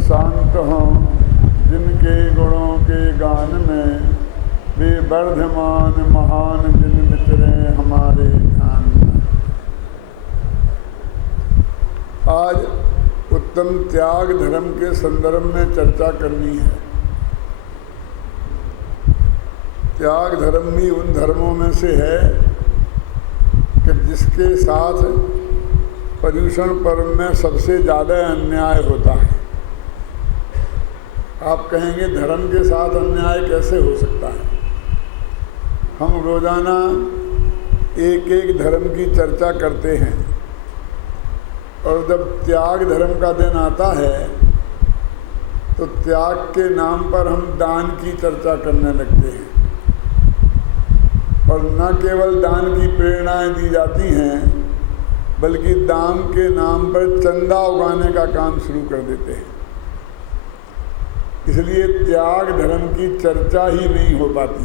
शांत हों, जिनके गुणों के गान में वे वर्धमान महान जिन विचरे हमारे ध्यान में। आज उत्तम त्याग धर्म के संदर्भ में चर्चा करनी है। त्याग धर्म भी उन धर्मों में से है कि जिसके साथ पर्युषण पर्व में सबसे ज़्यादा अन्याय होता है। आप कहेंगे धर्म के साथ अन्याय कैसे हो सकता है? हम रोज़ाना एक एक धर्म की चर्चा करते हैं और जब त्याग धर्म का दिन आता है तो त्याग के नाम पर हम दान की चर्चा करने लगते हैं और न केवल दान की प्रेरणाएं दी जाती हैं बल्कि दान के नाम पर चंदा उगाने का काम शुरू कर देते हैं। इसलिए त्याग धर्म की चर्चा ही नहीं हो पाती।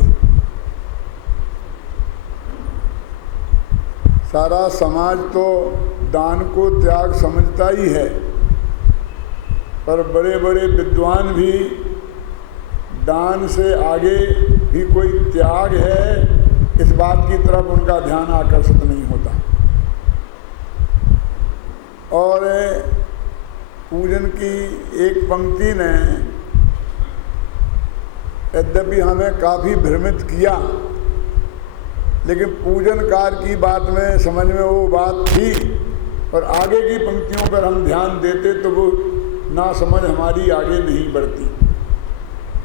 सारा समाज तो दान को त्याग समझता ही है, पर बड़े बड़े विद्वान भी दान से आगे भी कोई त्याग है इस बात की तरफ उनका ध्यान आकर्षित नहीं होता। और पूजन की एक पंक्ति ने यद्यपि हमें काफ़ी भ्रमित किया, लेकिन पूजन कार्य की बात में समझ में वो बात थी और आगे की पंक्तियों पर हम ध्यान देते तो वो ना समझ हमारी आगे नहीं बढ़ती।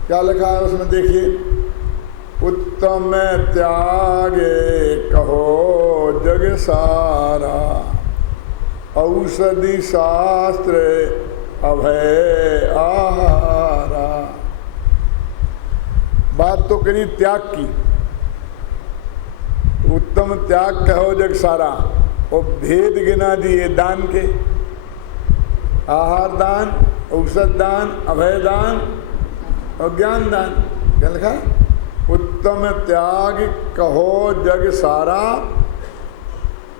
क्या लिखा है उसमें देखिए, उत्तम त्यागे कहो जग सारा, औषधि शास्त्र अभय आहारा। बात तो करी त्याग की, उत्तम त्याग कहो जग सारा, और भेद गिना दिए दान के, आहार दान, औषध दान, अभय दान और ज्ञान दान। क्या लिखा? उत्तम त्याग कहो जग सारा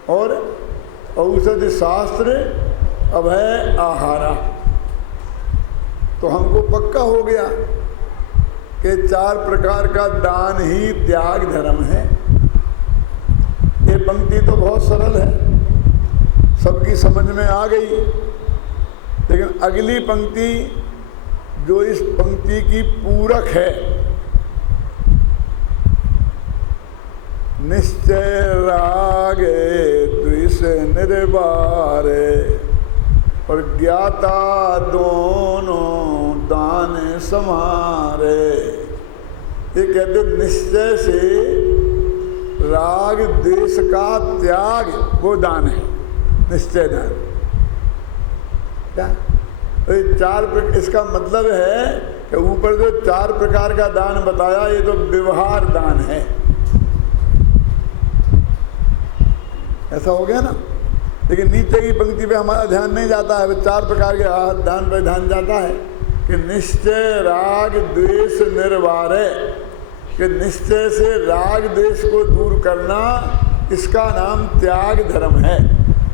और औषध शास्त्र अभय आहारा। तो हमको पक्का हो गया कि 4 प्रकार का दान ही त्याग धर्म है। ये पंक्ति तो बहुत सरल है, सबकी समझ में आ गई, लेकिन अगली पंक्ति जो इस पंक्ति की पूरक है, निश्चय रागे द्वेष निर्वारे और ज्ञाता दोनों दान समारे। ये कहते निश्चय से राग द्वेष का त्याग वो दान है, निश्चय दान। क्या तो 4 इसका मतलब है कि ऊपर जो 4 प्रकार का दान बताया ये तो व्यवहार दान है। ऐसा हो गया ना। लेकिन नीचे की पंक्ति पे हमारा ध्यान नहीं जाता है, 4 प्रकार के दान पे ध्यान जाता है कि निश्चय राग द्वेष निर्वारे, कि निश्चय से राग द्वेष को दूर करना, इसका नाम त्याग धर्म है।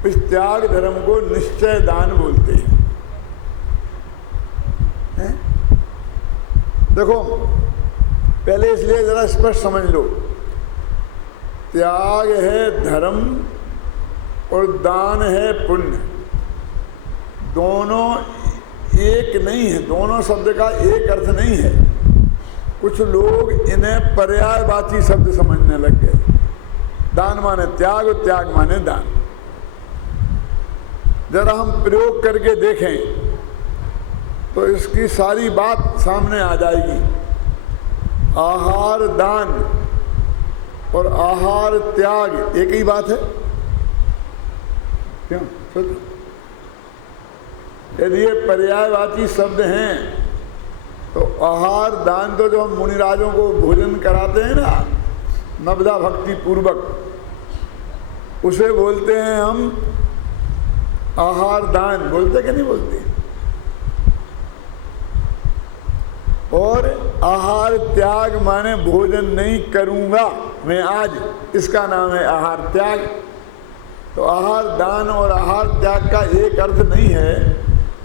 इस त्याग धर्म को निश्चय दान बोलते हैं। देखो पहले इसलिए जरा स्पष्ट समझ लो, त्याग है धर्म और दान है पुण्य, दोनों एक नहीं है, दोनों शब्द का एक अर्थ नहीं है। कुछ लोग इन्हें पर्यायवाची शब्द समझने लग गए। दान माने त्याग और त्याग माने दान। जरा हम प्रयोग करके देखें तो इसकी सारी बात सामने आ जाएगी। आहार दान और आहार त्याग एक ही बात है क्यों? यदि ये पर्यायवाची शब्द हैं तो आहार दान तो जो हम मुनिराजों को भोजन कराते हैं ना नवदा भक्ति पूर्वक, उसे बोलते हैं हम आहार दान। बोलते कि नहीं बोलते? और आहार त्याग माने भोजन नहीं करूंगा मैं आज, इसका नाम है आहार त्याग। तो आहार दान और आहार त्याग का एक अर्थ नहीं है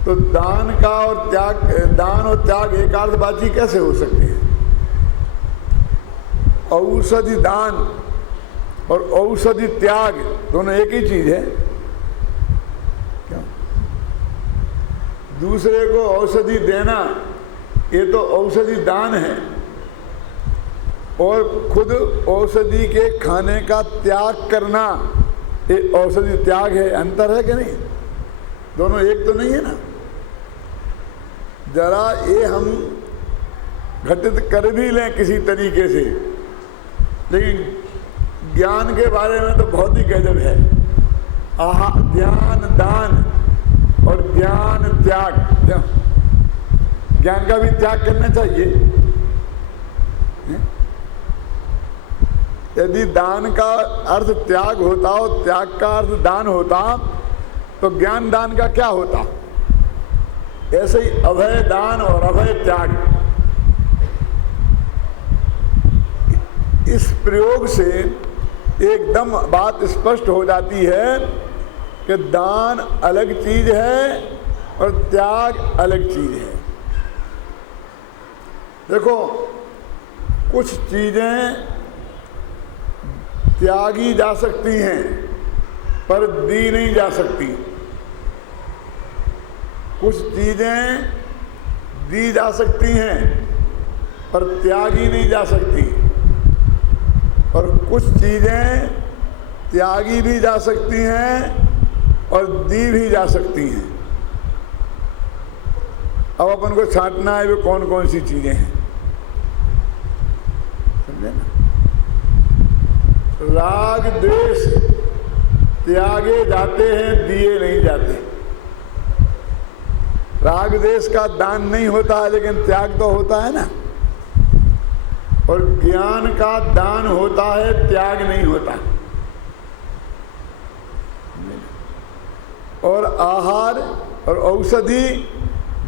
तो दान का और त्याग, दान और त्याग एकार्थवाची कैसे हो सकते हैं? औषधि दान और औषधि त्याग दोनों एक ही चीज है क्या? दूसरे को औषधि देना ये तो औषधि दान है, और खुद औषधि के खाने का त्याग करना ये औषधि त्याग है। अंतर है कि नहीं? दोनों एक तो नहीं है ना। जरा ये हम घटित कर भी लें किसी तरीके से, लेकिन ज्ञान के बारे में तो बहुत ही गजब है। ज्ञान दान और ज्ञान त्याग, ज्ञान का भी त्याग करना चाहिए। यदि दान का अर्थ त्याग होता और त्याग का अर्थ दान होता तो ज्ञान दान का क्या होता? ऐसे ही अभय दान और अभय त्याग, इस प्रयोग से एकदम बात स्पष्ट हो जाती है कि दान अलग चीज है और त्याग अलग चीज है। देखो, कुछ चीजें त्यागी जा सकती हैं पर दी नहीं जा सकती, कुछ चीजें दी जा सकती हैं पर त्यागी नहीं जा सकती, और कुछ चीजें त्यागी भी जा सकती हैं और दी भी जा सकती हैं। अब अपन को छांटना है वो कौन कौन सी चीजें हैं, समझे ना? राग द्वेष त्यागे जाते हैं, दिए नहीं जाते। राग द्वेष का दान नहीं होता है लेकिन त्याग तो होता है ना, और ज्ञान का दान होता है, त्याग नहीं होता। और आहार और औषधि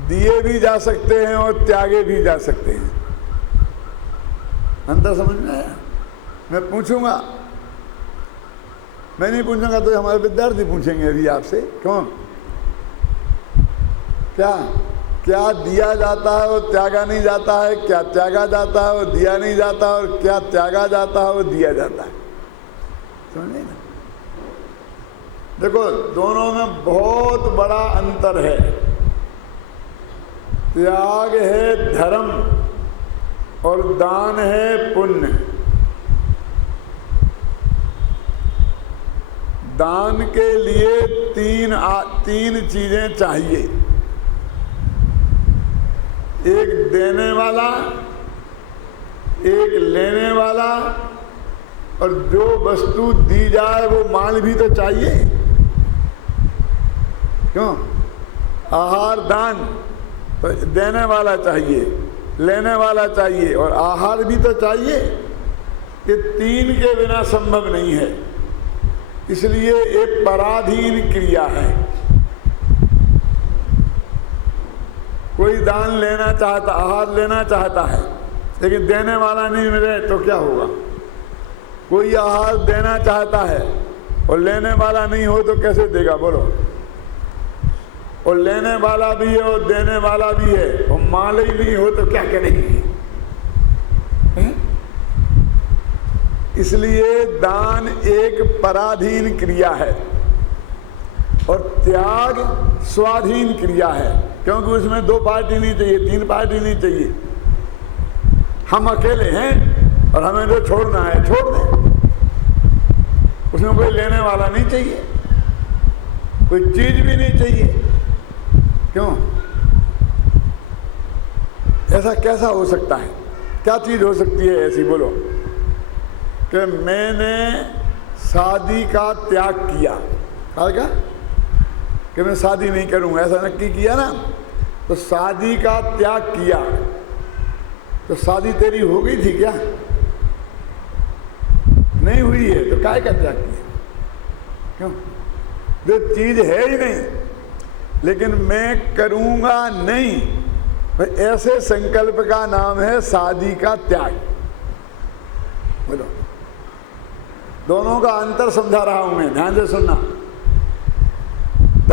दिए भी जा सकते हैं और त्यागे भी जा सकते हैं। अंतर समझ में आया? मैं पूछूंगा, मैं नहीं पूछूंगा तो हमारे विद्यार्थी पूछेंगे अभी आपसे। कौन क्या क्या दिया जाता है और त्यागा नहीं जाता है, क्या त्यागा जाता है और दिया नहीं जाता, और क्या त्यागा जाता है और दिया जाता है? समझे ना? देखो, दोनों में बहुत बड़ा अंतर है। त्याग है धर्म और दान है पुण्य। दान के लिए तीन चीजें चाहिए। एक देने वाला, एक लेने वाला, और जो वस्तु दी जाए वो माल भी तो चाहिए। क्यों? आहार दान तो देने वाला चाहिए, लेने वाला चाहिए और आहार भी तो चाहिए। ये तीन के बिना संभव नहीं है। इसलिए एक पराधीन क्रिया है। कोई दान लेना चाहता, आहार लेना चाहता है, लेकिन देने वाला नहीं मिले तो क्या होगा? कोई आहार देना चाहता है और लेने वाला नहीं हो तो कैसे देगा बोलो? और लेने वाला भी है और देने वाला भी है और माल ही नहीं हो तो क्या करेंगे? इसलिए दान एक पराधीन क्रिया है और त्याग स्वाधीन क्रिया है, क्योंकि उसमें दो पार्टी नहीं चाहिए, तीन पार्टी नहीं चाहिए। हम अकेले हैं और हमें जो छोड़ना है छोड़ दें। उसमें कोई लेने वाला नहीं चाहिए, कोई चीज भी नहीं चाहिए। क्यों? ऐसा कैसा हो सकता है? क्या चीज हो सकती है ऐसी बोलो? कि मैंने शादी का त्याग किया, क्या कि मैं शादी नहीं करूंगा, ऐसा नक्की किया ना, तो शादी का त्याग किया तो शादी तेरी हो गई थी क्या? नहीं हुई है, तो काय का त्याग किया? क्यों? जो चीज है ही नहीं, लेकिन मैं करूंगा नहीं, तो ऐसे संकल्प का नाम है शादी का त्याग। बोलो, दोनों का अंतर समझा रहा हूं मैं, ध्यान से सुनना।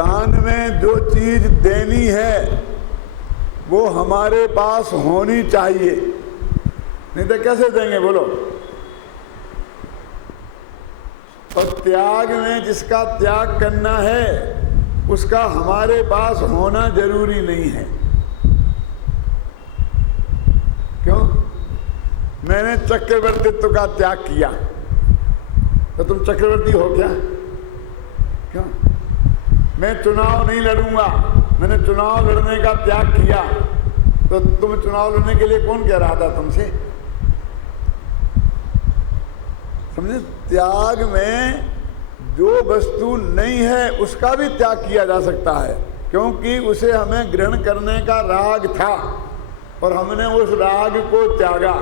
दान में जो चीज देनी है वो हमारे पास होनी चाहिए, नहीं तो कैसे देंगे बोलो। और त्याग में जिसका त्याग करना है उसका हमारे पास होना जरूरी नहीं है। क्यों? मैंने चक्रवर्तित्व का त्याग किया तो तुम चक्रवर्ती हो क्या? क्यों? मैं चुनाव नहीं लड़ूंगा, मैंने चुनाव लड़ने का त्याग किया तो तुम चुनाव लड़ने के लिए कौन कह रहा था तुमसे? समझे? त्याग में जो वस्तु नहीं है उसका भी त्याग किया जा सकता है, क्योंकि उसे हमें ग्रहण करने का राग था और हमने उस राग को त्यागा।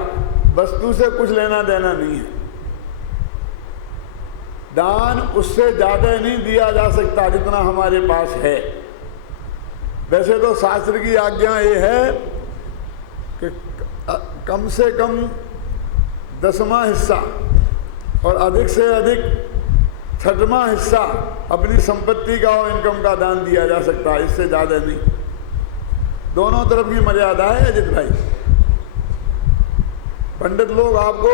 वस्तु से कुछ लेना देना नहीं है। दान उससे ज्यादा नहीं दिया जा सकता जितना हमारे पास है। वैसे तो शास्त्र की आज्ञा ये है कि कम से कम 10वां हिस्सा और अधिक से अधिक 6वां हिस्सा अपनी संपत्ति का और इनकम का दान दिया जा सकता है, इससे ज्यादा नहीं। दोनों तरफ की मर्यादा है अजित भाई। पंडित लोग आपको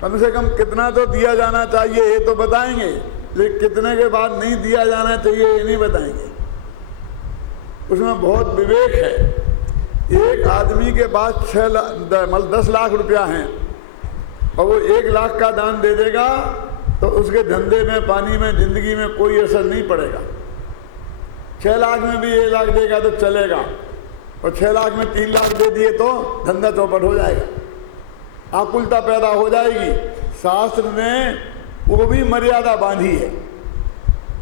कम से कम कितना तो दिया जाना चाहिए ये तो बताएंगे, लेकिन कितने के बाद नहीं दिया जाना चाहिए ये नहीं बताएंगे। उसमें बहुत विवेक है। एक आदमी के पास 10 लाख रुपया है और वो 1 लाख का दान दे देगा तो उसके धंधे में, पानी में, जिंदगी में कोई असर नहीं पड़ेगा। 6 लाख में भी 1 लाख देगा तो चलेगा, और 6 लाख में 3 लाख दे दिए तो धंधा चौपट हो जाएगा, आकुलता पैदा हो जाएगी। शास्त्र ने वो भी मर्यादा बांधी है,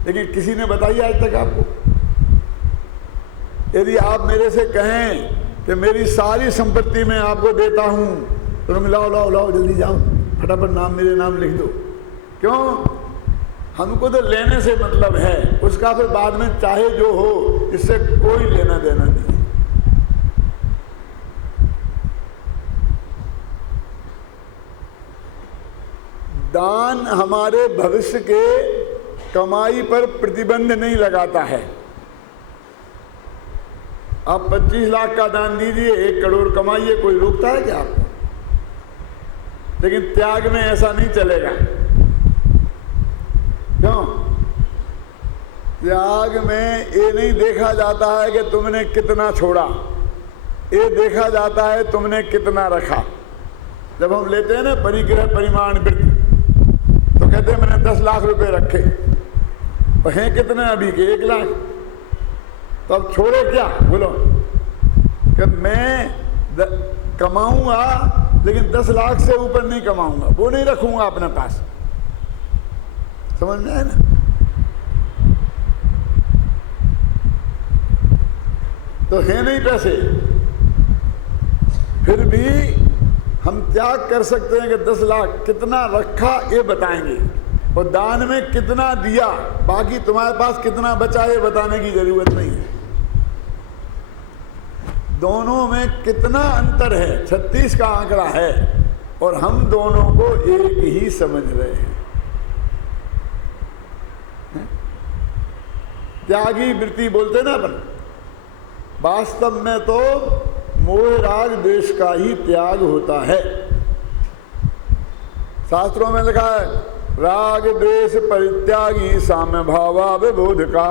लेकिन किसी ने बताई आज तक आपको? यदि आप मेरे से कहें कि मेरी सारी संपत्ति मैं आपको देता हूं तो तुम लाओ लाओ लाओ जल्दी जाओ फटाफट नाम मेरे नाम लिख दो। क्यों? हमको तो लेने से मतलब है, उसका फिर बाद में चाहे जो हो इससे कोई लेना देना नहीं। दान हमारे भविष्य के कमाई पर प्रतिबंध नहीं लगाता है। आप 25 लाख का दान दीजिए, 1 करोड़ कमाइए, कोई रोकता है क्या आपको? लेकिन त्याग में ऐसा नहीं चलेगा। क्यों? त्याग में ये नहीं देखा जाता है कि तुमने कितना छोड़ा, ये देखा जाता है तुमने कितना रखा। जब हम लेते हैं ना परिग्रह परिमाण वृत्ति, तो कहते हैं मैंने 10 लाख रुपए रखे और हैं कितने अभी के? 1 लाख। तो अब छोड़े क्या? बोलो कि मैं कमाऊंगा लेकिन 10 लाख से ऊपर नहीं कमाऊंगा, वो नहीं रखूंगा अपने पास। समझ में आया ना? तो है नहीं पैसे, फिर भी हम त्याग कर सकते हैं कि 10 लाख कितना रखा ये बताएंगे, और दान में कितना दिया, बाकी तुम्हारे पास कितना बचा ये बताने की जरूरत नहीं है। दोनों में कितना अंतर है? 36 का आंकड़ा है और हम दोनों को एक ही समझ रहे हैं। त्यागी वृत्ति बोलते ना अपन, वास्तव में तो मोह राग द्वेष का ही त्याग होता है। शास्त्रों में लिखा है राग द्वेष परित्यागी साम्य भावा विबोध का।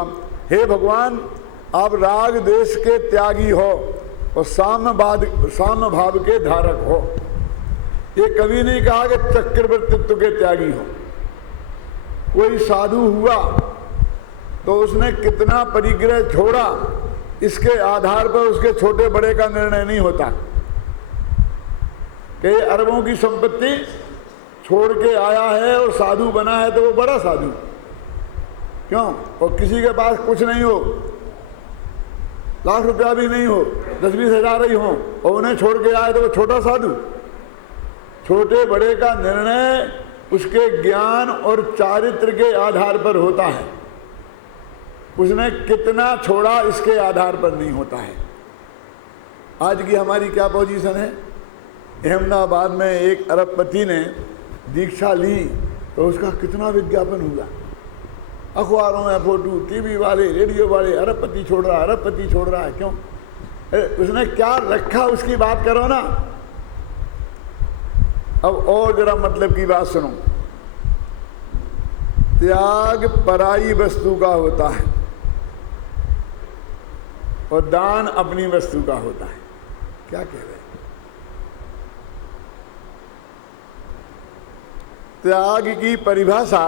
हे भगवान, आप राग द्वेष के त्यागी हो और साम्य भाव के धारक हो। ये कभी नहीं कहा कि चक्रवर्तित्व के त्यागी हो। कोई साधु हुआ तो उसने कितना परिग्रह छोड़ा, इसके आधार पर उसके छोटे बड़े का निर्णय नहीं होता कि अरबों की संपत्ति छोड़ के आया है और साधु बना है तो वो बड़ा साधु। क्यों? और किसी के पास कुछ नहीं हो, लाख रुपया भी नहीं हो, 10-20 हजार ही हो और उन्हें छोड़ के आए तो वो छोटा साधु। छोटे बड़े का निर्णय उसके ज्ञान और चारित्र के आधार पर होता है, उसने कितना छोड़ा इसके आधार पर नहीं होता है। आज की हमारी क्या पोजीशन है? अहमदाबाद में एक अरबपति ने दीक्षा ली तो उसका कितना विज्ञापन हुआ। अखबारों में फोटो, टीवी वाले, रेडियो वाले, अरबपति छोड़ रहा है, अरबपति छोड़ रहा है। क्यों? उसने क्या रखा उसकी बात करो ना। अब और जरा मतलब की बात सुनो। त्याग पराई वस्तु का होता है और दान अपनी वस्तु का होता है। क्या कह रहे हैं? त्याग की परिभाषा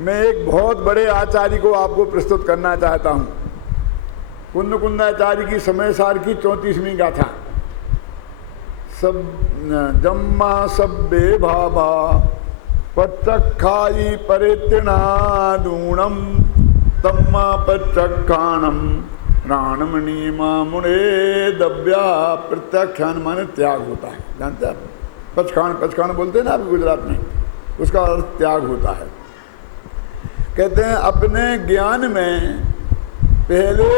मैं एक बहुत बड़े आचार्य को आपको प्रस्तुत करना चाहता हूं। कुंद कुंदाचार्य की समय सार की 34वीं गाथा। सब जम्मा सब्बे भाभा पचखाई परित्यनादूणम तम्मा पचखाणम प्राणमणिमा मुड़े दब्या। प्रत्याख्यान माने त्याग होता है, जानते हैं? पचखान, पचखान बोलते हैं ना आप गुजरात में, उसका अर्थ त्याग होता है। कहते हैं अपने ज्ञान में पहले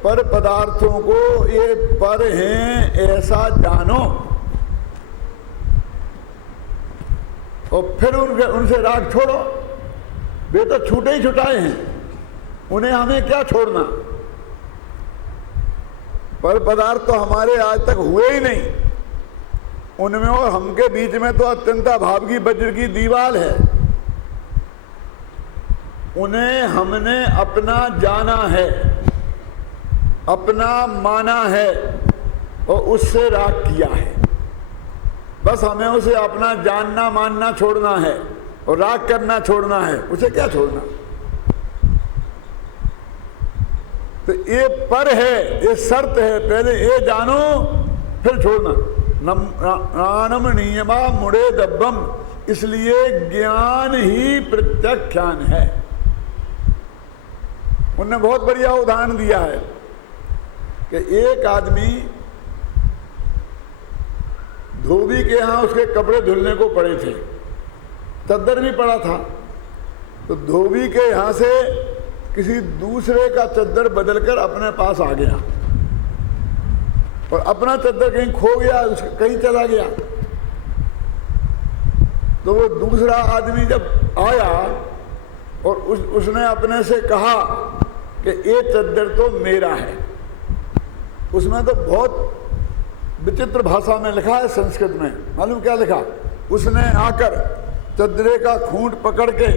पर पदार्थों को ये पर हैं ऐसा जानो और फिर उनसे राग छोड़ो। वे तो छूटे ही छुटाए हैं, उन्हें हमें क्या छोड़ना। पर पदार्थ तो हमारे आज तक हुए ही नहीं, उनमें और हमके बीच में तो अत्यंता भाव की वज्र की दीवार है। उन्हें हमने अपना जाना है, अपना माना है और उससे राग किया है। बस हमें उसे अपना जानना मानना छोड़ना है और राग करना छोड़ना है। उसे क्या छोड़ना? तो ये पर है, ये शर्त है, पहले ये जानो फिर छोड़ना। नानम नियमा मुड़े दब्बम, इसलिए ज्ञान ही प्रत्याख्यान है। उन्होंने बहुत बढ़िया उदाहरण दिया है कि एक आदमी धोबी के यहाँ उसके कपड़े धुलने को पड़े थे, चद्दर भी पड़ा था। तो धोबी के यहाँ से किसी दूसरे का चद्दर बदलकर अपने पास आ गया और अपना चद्दर कहीं खो गया, कहीं चला गया। तो वो दूसरा आदमी जब आया और उसने अपने से कहा कि ये चद्दर तो मेरा है। उसमें तो बहुत विचित्र भाषा में लिखा है, संस्कृत में। मालूम क्या लिखा? उसने आकर चद्दरे का खूंट पकड़ के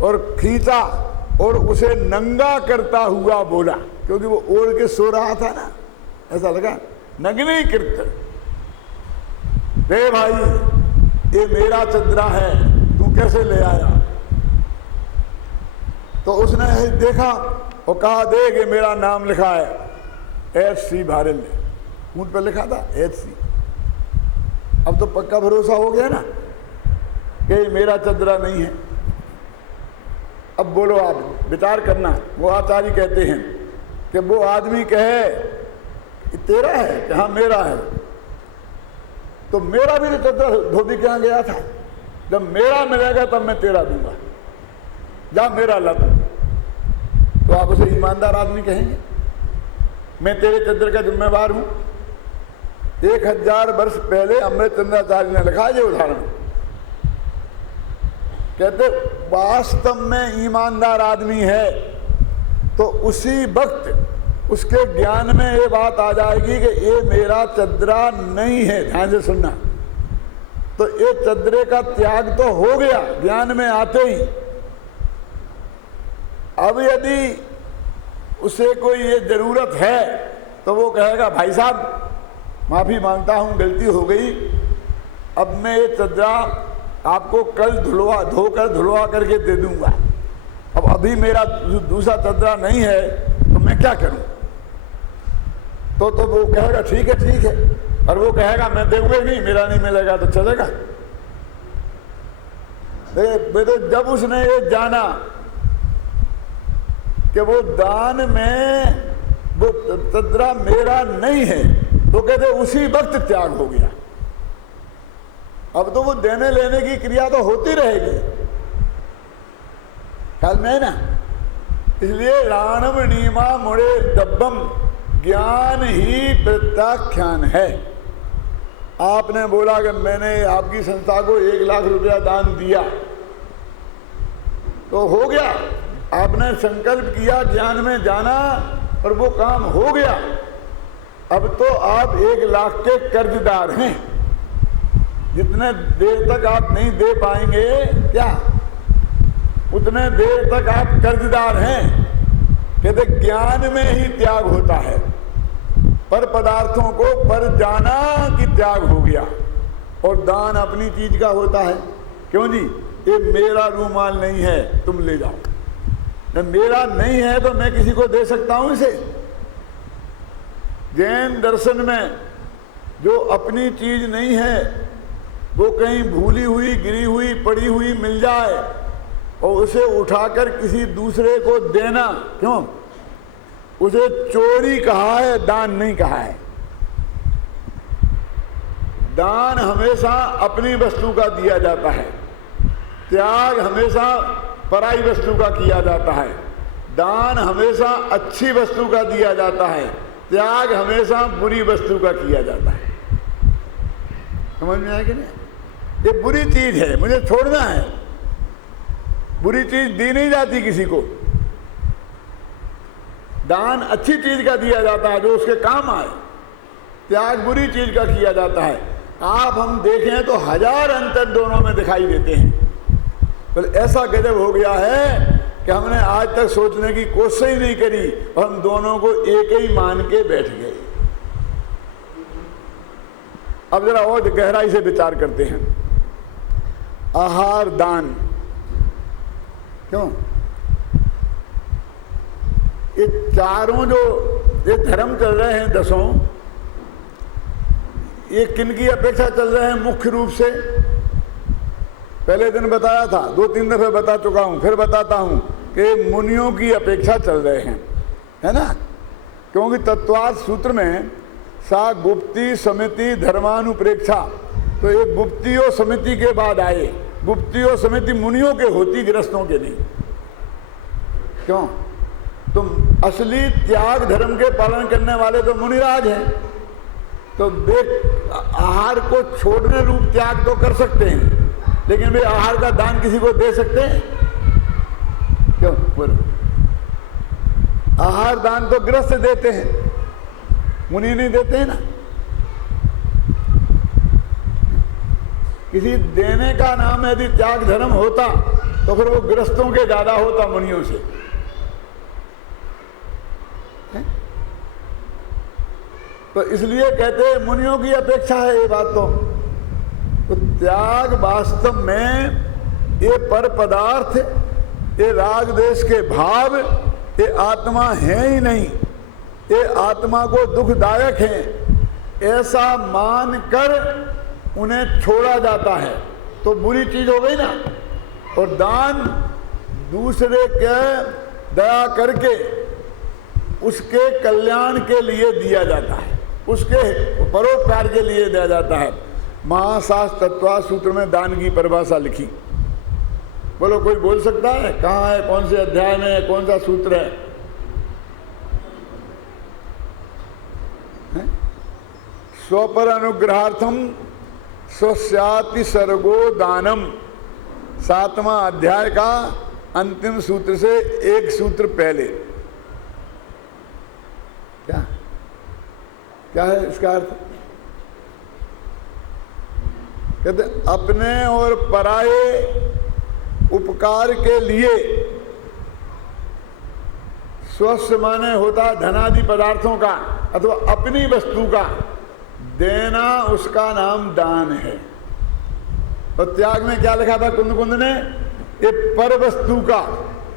और खींचा और उसे नंगा करता हुआ बोला, क्योंकि वो ओढ़ के सो रहा था ना, ऐसा लगा। नग्नी कृत, रे भाई ये मेरा चद्दरा है, तू कैसे ले आया? तो उसने देखा और कहा देख ये मेरा नाम लिखा है H.C. भारेल ने, खूंट पर लिखा था H.C. अब तो पक्का भरोसा हो गया ना कि मेरा चद्दरा नहीं है। अब बोलो आप विचार करना। वो आचार्य कहते हैं कि वो आदमी कहे तेरा है कि हाँ मेरा है, तो मेरा भी तो चद्दर धोबी के यहाँ गया था। जब मेरा मिलेगा तब मैं तेरा दूंगा, जा मेरा ला। तो आप उसे ईमानदार आदमी कहेंगे? मैं तेरे चद्दर का जिम्मेवार हूं। 1000 वर्ष पहले अमृतचंद्राचार्य ने लिखा है ये उदाहरण। कहते वास्तव में ईमानदार आदमी है तो उसी वक्त उसके ज्ञान में ये बात आ जाएगी कि ये मेरा चद्दरा नहीं है। ध्यान से सुनना। तो ये चद्दरे का त्याग तो हो गया ज्ञान में आते ही। अब यदि उसे कोई ये जरूरत है तो वो कहेगा भाई साहब माफी मांगता हूं, गलती हो गई, अब मैं ये चद्दरा आपको कल धोकर धुलवा करके दे दूंगा। अब अभी मेरा दूसरा चद्दरा नहीं है तो मैं क्या करूं? तो वो कहेगा ठीक है ठीक है, और वो कहेगा मैं दूंगा ही नहीं, मेरा नहीं मिलेगा तो चलेगा। तो जब उसने ये जाना कि वो दान में वो चद्दरा मेरा नहीं है, तो कहते उसी वक्त त्याग हो गया। अब तो वो देने लेने की क्रिया तो होती रहेगी, ख्याल में है ना। इसलिए राणम नीमा मुड़े दब्बम, ज्ञान ही प्रत्याख्यान है। आपने बोला कि मैंने आपकी संस्था को 1 लाख रुपया दान दिया तो हो गया, आपने संकल्प किया ज्ञान में जाना और वो काम हो गया। अब तो आप 1 लाख के कर्जदार हैं। जितने देर तक आप नहीं दे पाएंगे क्या, उतने देर तक आप कर्जदार हैं। कहते ज्ञान में ही त्याग होता है। पर पदार्थों को पर जाना कि त्याग हो गया। और दान अपनी चीज का होता है। क्यों जी, ये मेरा रूमाल नहीं है, तुम ले जाओ। जब मेरा नहीं है तो मैं किसी को दे सकता हूं इसे। जैन दर्शन में जो अपनी चीज नहीं है वो कहीं भूली हुई, गिरी हुई, पड़ी हुई मिल जाए और उसे उठाकर किसी दूसरे को देना, क्यों, उसे चोरी कहा है, दान नहीं कहा है। दान हमेशा अपनी वस्तु का दिया जाता है, त्याग हमेशा पराई वस्तु का किया जाता है। दान हमेशा अच्छी वस्तु का दिया जाता है, त्याग हमेशा बुरी वस्तु का किया जाता है। समझ में आया कि नहीं? ये बुरी चीज है, मुझे छोड़ना है। बुरी चीज दी नहीं जाती किसी को। दान अच्छी चीज का दिया जाता है जो उसके काम आए, त्याग बुरी चीज का किया जाता है। आप हम देखें तो 1000 अंतर दोनों में दिखाई देते हैं। तो ऐसा गजब हो गया है कि हमने आज तक सोचने की कोशिश ही नहीं करी और हम दोनों को एक ही मान के बैठ गए। अब जरा और गहराई से विचार करते हैं। आहार दान, क्यों, ये चारों जो ये धर्म चल रहे हैं 10, ये किनकी अपेक्षा चल रहे हैं मुख्य रूप से? पहले दिन बताया था, 2-3 दफे बता चुका हूं, फिर बताता हूं कि मुनियों की अपेक्षा चल रहे हैं, है ना। क्योंकि तत्वार्थ सूत्र में सा गुप्ती समिति धर्मानुप्रेक्षा, तो ये गुप्ती और समिति के बाद आए। गुप्ती और समिति मुनियों के होती, गृहस्थों के नहीं। क्यों? तुम असली त्याग धर्म के पालन करने वाले तो मुनिराज हैं, तो वे आहार को छोड़ने रूप त्याग तो कर सकते हैं, लेकिन वे आहार का दान किसी को दे सकते हैं? क्यों बोलो? आहार दान तो गृहस्थ देते हैं, मुनि नहीं देते हैं ना। किसी देने का नाम यदि त्याग धर्म होता तो फिर वो गृहस्थों के ज्यादा होता मुनियों से। तो इसलिए कहते हैं मुनियों की अपेक्षा है ये बात। तो त्याग वास्तव में ये पर पदार्थ, ये राग देश के भाव, ये आत्मा है ही नहीं। ये आत्मा को दुखदायक है ऐसा मानकर उन्हें छोड़ा जाता है तो बुरी चीज हो गई ना। और दान दूसरे के दया करके उसके कल्याण के लिए दिया जाता है, उसके परोपकार के लिए दिया जाता है। महाशास्त्र तत्वार्थ सूत्र में दान की परिभाषा लिखी। बोलो कोई बोल सकता है? कहाँ है, कौन से अध्याय में है, कौन सा सूत्र है? स्वपर अनुग्रहार्थम स्वस्याति सर्गो दानम, 7वां अध्याय का अंतिम सूत्र से एक सूत्र पहले। क्या है इसका अर्थ? कहते अपने और पराये उपकार के लिए, स्वस्थ माने होता धनादि पदार्थों का अथवा अपनी वस्तु का देना, उसका नाम दान है। और त्याग में क्या लिखा था कुंद कुंद ने? ये पर वस्तु का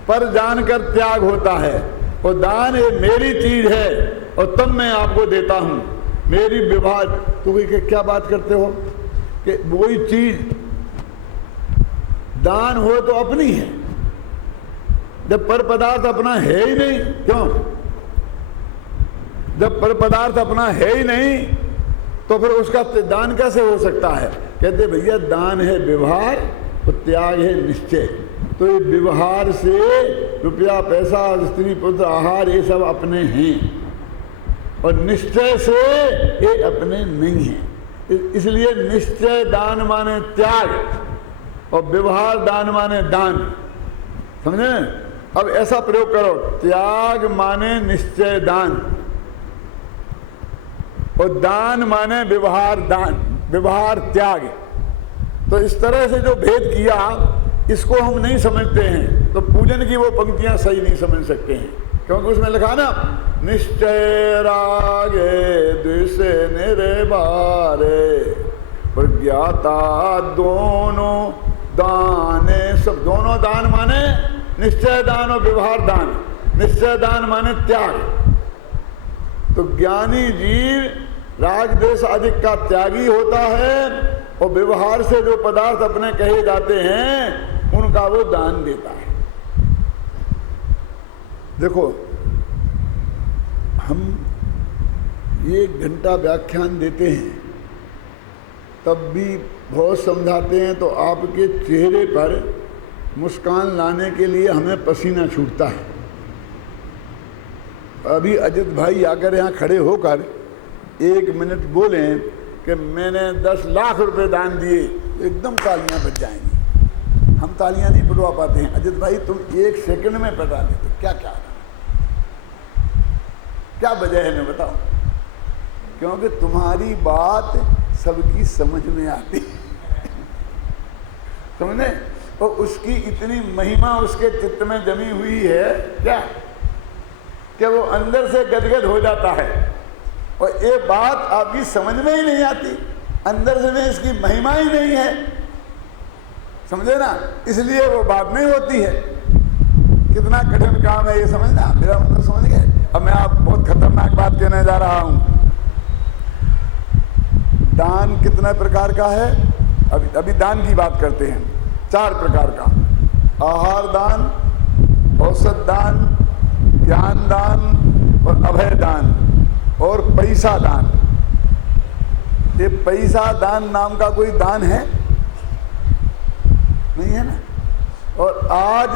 पर जानकर त्याग होता है। और दान ये मेरी चीज है और तब मैं आपको देता हूं, मेरी विभाग। तो क्या बात करते हो कि वही चीज दान हो तो अपनी है, जब पर पदार्थ अपना है ही नहीं। क्यों? जब पर पदार्थ अपना है ही नहीं तो फिर उसका दान कैसे हो सकता है? कहते भैया दान है व्यवहार और त्याग है निश्चय। तो ये व्यवहार से रुपया पैसा स्त्री पुत्र आहार ये सब अपने हैं और निश्चय से ये अपने नहीं हैं। इसलिए निश्चय दान माने त्याग और व्यवहार दान माने दान। समझे? अब ऐसा प्रयोग करो, त्याग माने निश्चय दान और दान माने व्यवहार दान, व्यवहार त्याग। तो इस तरह से जो भेद किया इसको हम नहीं समझते हैं, तो पूजन की वो पंक्तियां सही नहीं समझ सकते हैं, क्योंकि उसमें लिखा ना निश्चय रागे द्विषे निर्बारे प्रज्ञाता दोनों दाने सब। दोनों दान माने निश्चय दान और व्यवहार दान। निश्चय दान माने त्याग। तो ज्ञानी जीव राग द्वेष आदि का त्यागी होता है और व्यवहार से जो पदार्थ अपने कहे जाते हैं उनका वो दान देता है। देखो, हम 1 घंटा व्याख्यान देते हैं तब भी बहुत समझाते हैं, तो आपके चेहरे पर मुस्कान लाने के लिए हमें पसीना छूटता है। अभी अजित भाई आकर यहाँ खड़े होकर 1 मिनट बोलें कि मैंने 10 लाख रुपए दान दिए, एकदम तालियां बज जाएंगी। हम तालियां नहीं पटवा पाते हैं। अजित भाई तुम 1 सेकंड में पटा देते, क्या वजह है मैं बताओ? क्योंकि तुम्हारी बात सबकी समझ में आती समझे, और उसकी इतनी महिमा उसके चित्त में जमी हुई है क्या कि वो अंदर से गदगद हो जाता है, और ये बात आपकी समझ में ही नहीं आती, अंदर से में इसकी महिमा ही नहीं है, समझे ना, इसलिए वो बात नहीं होती है। कितना कठिन काम है ये समझना, मेरा मतलब समझ गए। अब मैं आप बहुत खतरनाक बात कहने जा रहा हूं। दान कितने प्रकार का है? अभी दान की बात करते हैं। 4 प्रकार का, आहार दान, औषध दान, ज्ञान दान और अभय दान और पैसा दान। ये पैसा दान नाम का कोई दान है? नहीं है ना। और आज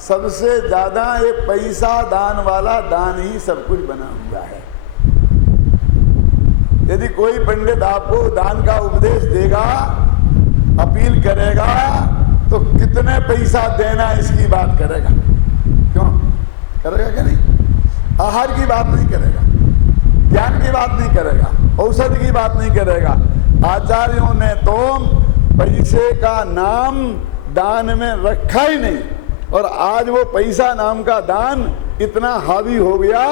सबसे ज्यादा ये पैसा दान वाला दान ही सब कुछ बना हुआ है। यदि कोई पंडित आपको दान का उपदेश देगा, अपील करेगा, तो कितने पैसा देना इसकी बात करेगा। क्यों करेगा क्या? नहीं। आहार की बात नहीं करेगा, ज्ञान की बात नहीं करेगा, औषध की बात नहीं करेगा। आचार्यों ने तो पैसे का नाम दान में रखा ही नहीं, और आज वो पैसा नाम का दान इतना हावी हो गया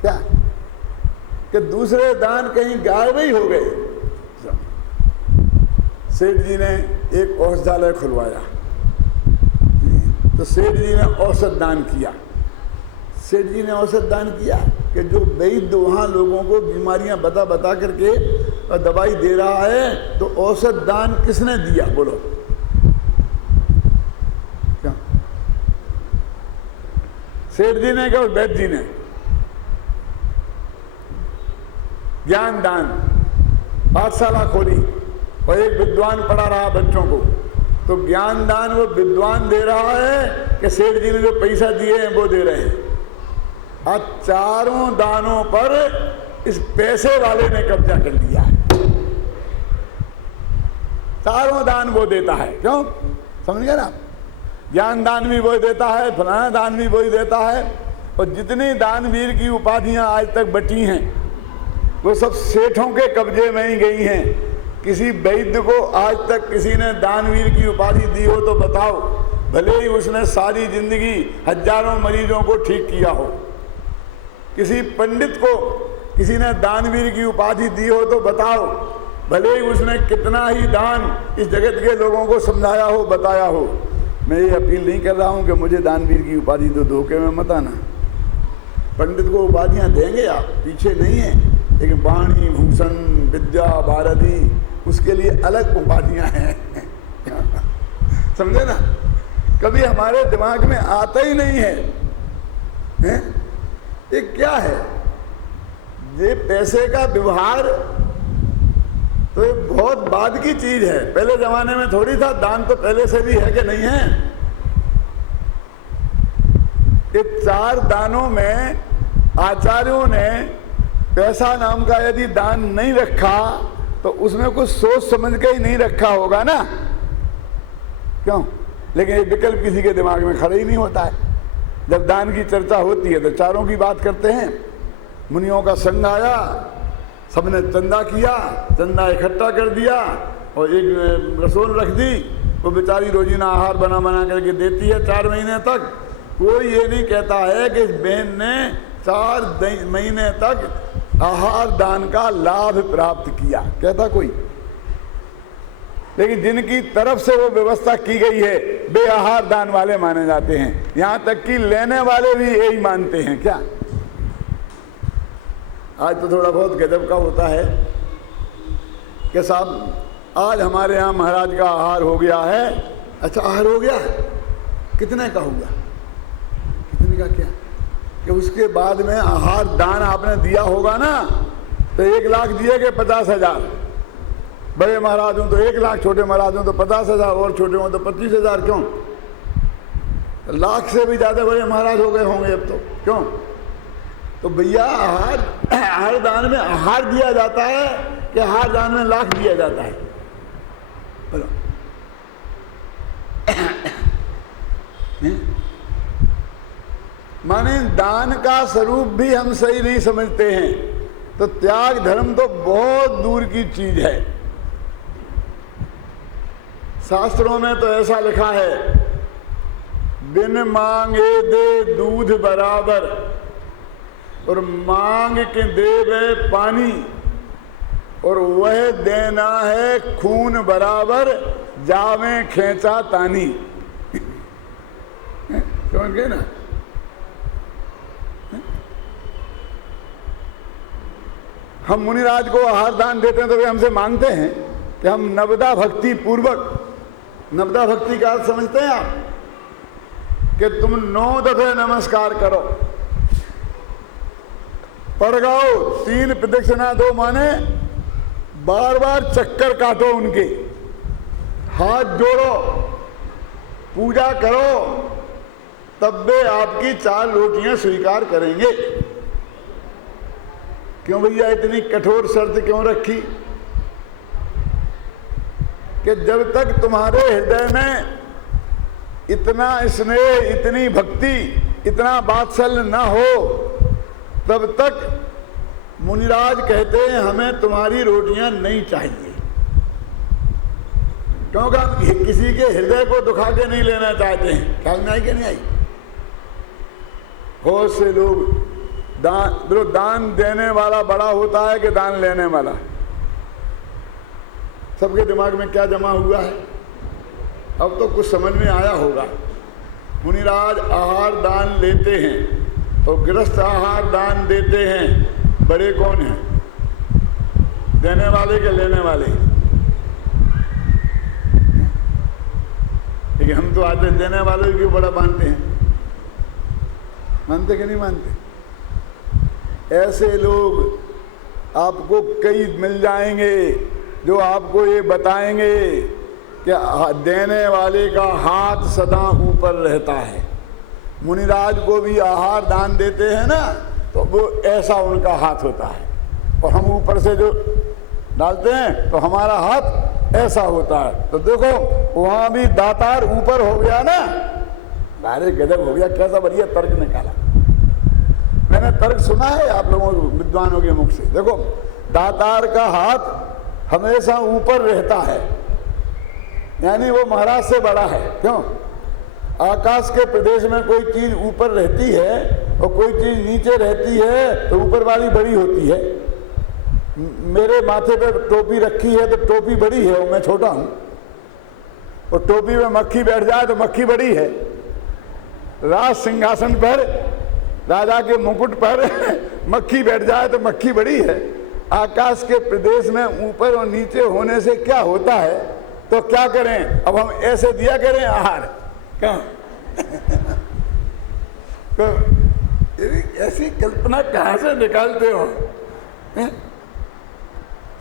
क्या कि दूसरे दान कहीं गायब ही हो गए। सेठ जी ने एक औषधालय खुलवाया, तो सेठ जी ने औषध दान किया। सेठ जी ने औषध दान किया कि जो वैद्य वहाँ लोगों को बीमारियां बता बता करके दवाई दे रहा है, तो औषध दान किसने दिया बोलो? क्या सेठ जी ने क्या वैद्य जी ने? ज्ञान दान, पाठशाला खोली और एक विद्वान पढ़ा रहा बच्चों को, तो ज्ञान दान वो विद्वान दे रहा है कि सेठ जी ने जो पैसा दिए हैं वो दे रहे हैं। आज चारों दानों पर इस पैसे वाले ने कब्जा कर लिया है। चारों दान वो देता है, क्यों? समझ गए ना? ज्ञान दान भी वही देता है, फलाना दान भी वही देता है, और जितनी दानवीर की उपाधियां आज तक बची हैं वो सब सेठों के कब्जे में ही गई हैं। किसी वैद्य को आज तक किसी ने दानवीर की उपाधि दी हो तो बताओ, भले ही उसने सारी जिंदगी हजारों मरीजों को ठीक किया हो। किसी पंडित को किसी ने दानवीर की उपाधि दी हो तो बताओ, भले ही उसने कितना ही दान इस जगत के लोगों को समझाया हो, बताया हो। मैं ये अपील नहीं कर रहा हूँ कि मुझे दानवीर की उपाधि दो, धोखे में मत आना। पंडित को उपाधियाँ देंगे आप, पीछे नहीं है, लेकिन वाणी भूषण विद्या भारती उसके लिए अलग उपाधियाँ हैं समझे ना? कभी हमारे दिमाग में आता ही नहीं है, हैं? ये क्या है? ये पैसे का व्यवहार तो ये बहुत बाद की चीज है। पहले जमाने में थोड़ी था, दान तो पहले से भी है कि नहीं है? ये 4 दानों में आचार्यों ने पैसा नाम का यदि दान नहीं रखा तो उसमें कुछ सोच समझ के ही नहीं रखा होगा ना, क्यों? लेकिन ये विकल्प किसी के दिमाग में खड़ा ही नहीं होता है। जब दान की चर्चा होती है तो चारों की बात करते हैं। मुनियों का संग आया, सबने चंदा किया, चंदा इकट्ठा कर दिया और एक रसोई रख दी। वो बेचारी रोजीना आहार बना बना करके देती है 4 महीने तक। कोई ये नहीं कहता है कि इस बहन ने 4 महीने तक आहार दान का लाभ प्राप्त किया, कहता कोई। लेकिन जिनकी तरफ से वो व्यवस्था की गई है वे आहार दान वाले माने जाते हैं। यहां तक कि लेने वाले भी यही मानते हैं। क्या आज तो थोड़ा बहुत गजब का होता है कि साहब आज हमारे यहाँ महाराज का आहार हो गया है। अच्छा आहार हो गया, कितने का हुआ, कितने का क्या, कि उसके बाद में आहार दान आपने दिया होगा ना, तो 1 लाख दिए कि 50,000। बड़े महाराज हों तो 1 लाख, छोटे महाराज हों तो 50,000 और छोटे हों तो 25,000। क्यों? लाख से भी ज़्यादा बड़े महाराज हो गए होंगे अब तो। क्यों? तो भैया आहार दान में आहार दिया जाता है कि आहार दान में लाख दिया जाता है? बोलो। माने दान का स्वरूप भी हम सही नहीं समझते हैं, तो त्याग धर्म तो बहुत दूर की चीज है। शास्त्रों में तो ऐसा लिखा है, बिन मांगे दे दूध बराबर और मांग के देवे पानी, और वह देना है खून बराबर जावे खेचा तानी। समझ गए ना? हम मुनिराज को आहार दान देते हैं तो वे हमसे मांगते हैं कि हम नवदा भक्ति पूर्वक, नवदा भक्ति का अर्थ समझते हैं आप, कि तुम 9 दफे नमस्कार करो, पढ़ गाओ, 3 प्रदक्षिणा दो, माने बार बार चक्कर काटो उनके, हाथ जोड़ो, पूजा करो, तब वे आपकी 4 रोटियां स्वीकार करेंगे। क्यों भैया इतनी कठोर शर्त क्यों रखी? कि जब तक तुम्हारे हृदय में इतना स्नेह, इतनी भक्ति, इतना वात्सल्य न हो, तब तक मुनिराज कहते हैं हमें तुम्हारी रोटियां नहीं चाहिए। क्योंकि हम किसी के हृदय को दुखा के नहीं लेना चाहते हैं। ख्याल में आई कि नहीं आई? बहुत से लोग दान देने वाला बड़ा होता है कि दान लेने वाला। सबके दिमाग में क्या जमा हुआ है? अब तो कुछ समझ में आया होगा। मुनिराज आहार दान लेते हैं तो गृहस्थ आहार दान देते हैं। बड़े कौन हैं? देने वाले के लेने वाले? लेकिन हम तो आज देने वाले को बड़ा मानते हैं। मानते कि नहीं मानते? ऐसे लोग आपको कई मिल जाएंगे जो आपको ये बताएंगे कि देने वाले का हाथ सदा ऊपर रहता है। मुनिराज को भी आहार दान देते हैं ना, तो वो ऐसा उनका हाथ होता है, और हम ऊपर से जो डालते हैं तो हमारा हाथ ऐसा होता है। तो देखो वहां भी दातार ऊपर हो गया ना। अरे गजब हो गया, कैसा बढ़िया तर्क निकाला। मैंने तर्क सुना है आप लोगों विद्वानों के मुख से। देखो दातार का हाथ हमेशा ऊपर रहता है, यानी वो महाराज से बड़ा है। क्यों? आकाश के प्रदेश में कोई चीज ऊपर रहती है और कोई चीज नीचे रहती है तो ऊपर वाली बड़ी होती है। मेरे माथे पे टोपी रखी है तो टोपी बड़ी है और मैं छोटा हूं, और टोपी में मक्खी बैठ जाए तो मक्खी बड़ी है। राज सिंहासन पर, राजा के मुकुट पर मक्खी बैठ जाए तो मक्खी बड़ी है। आकाश के प्रदेश में ऊपर और नीचे होने से क्या होता है? तो क्या करें, अब हम ऐसे दिया करें आहार? क्या तो ऐसी कल्पना कहां से निकालते हो?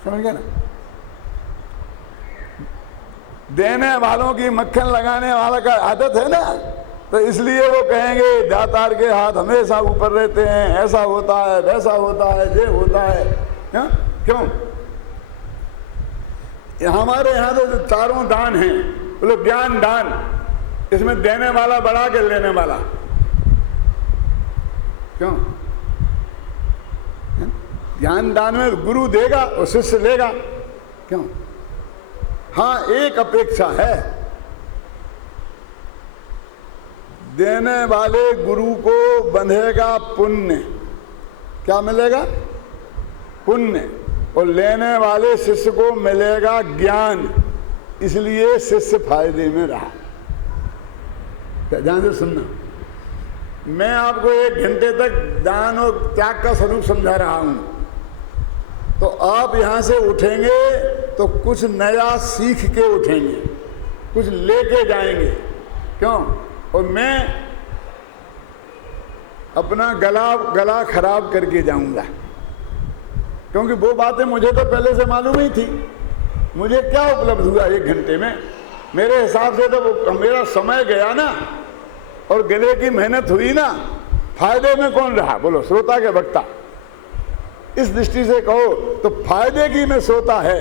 समझ गए ना? देने वालों की मक्खन लगाने वाला का आदत है ना, तो इसलिए वो कहेंगे दातार के हाथ हमेशा ऊपर रहते हैं, ऐसा होता है, वैसा होता है, ये होता है। क्यों? हमारे यहाँ तो जो 4 दान हैं, बोलो ज्ञान दान, इसमें देने वाला बड़ा के लेने वाला? क्यों? ज्ञान दान में गुरु देगा और शिष्य लेगा, क्यों? हाँ, एक अपेक्षा है, देने वाले गुरु को बंधेगा पुण्य, क्या मिलेगा? पुण्य, और लेने वाले शिष्य को मिलेगा ज्ञान, इसलिए शिष्य फायदे में रहा। ध्यान से सुनना, मैं आपको 1 घंटे तक दान और त्याग का स्वरूप समझा रहा हूं, तो आप यहां से उठेंगे तो कुछ नया सीख के उठेंगे, कुछ लेके जाएंगे, क्यों? और मैं अपना गला खराब करके जाऊंगा, क्योंकि वो बातें मुझे तो पहले से मालूम ही थी। मुझे क्या उपलब्ध हुआ 1 घंटे में? मेरे हिसाब से तो मेरा समय गया ना, और गले की मेहनत हुई ना, फायदे में कौन रहा? बोलो, श्रोता के वक्ता। इस दृष्टि से कहो तो फायदे की में श्रोता है,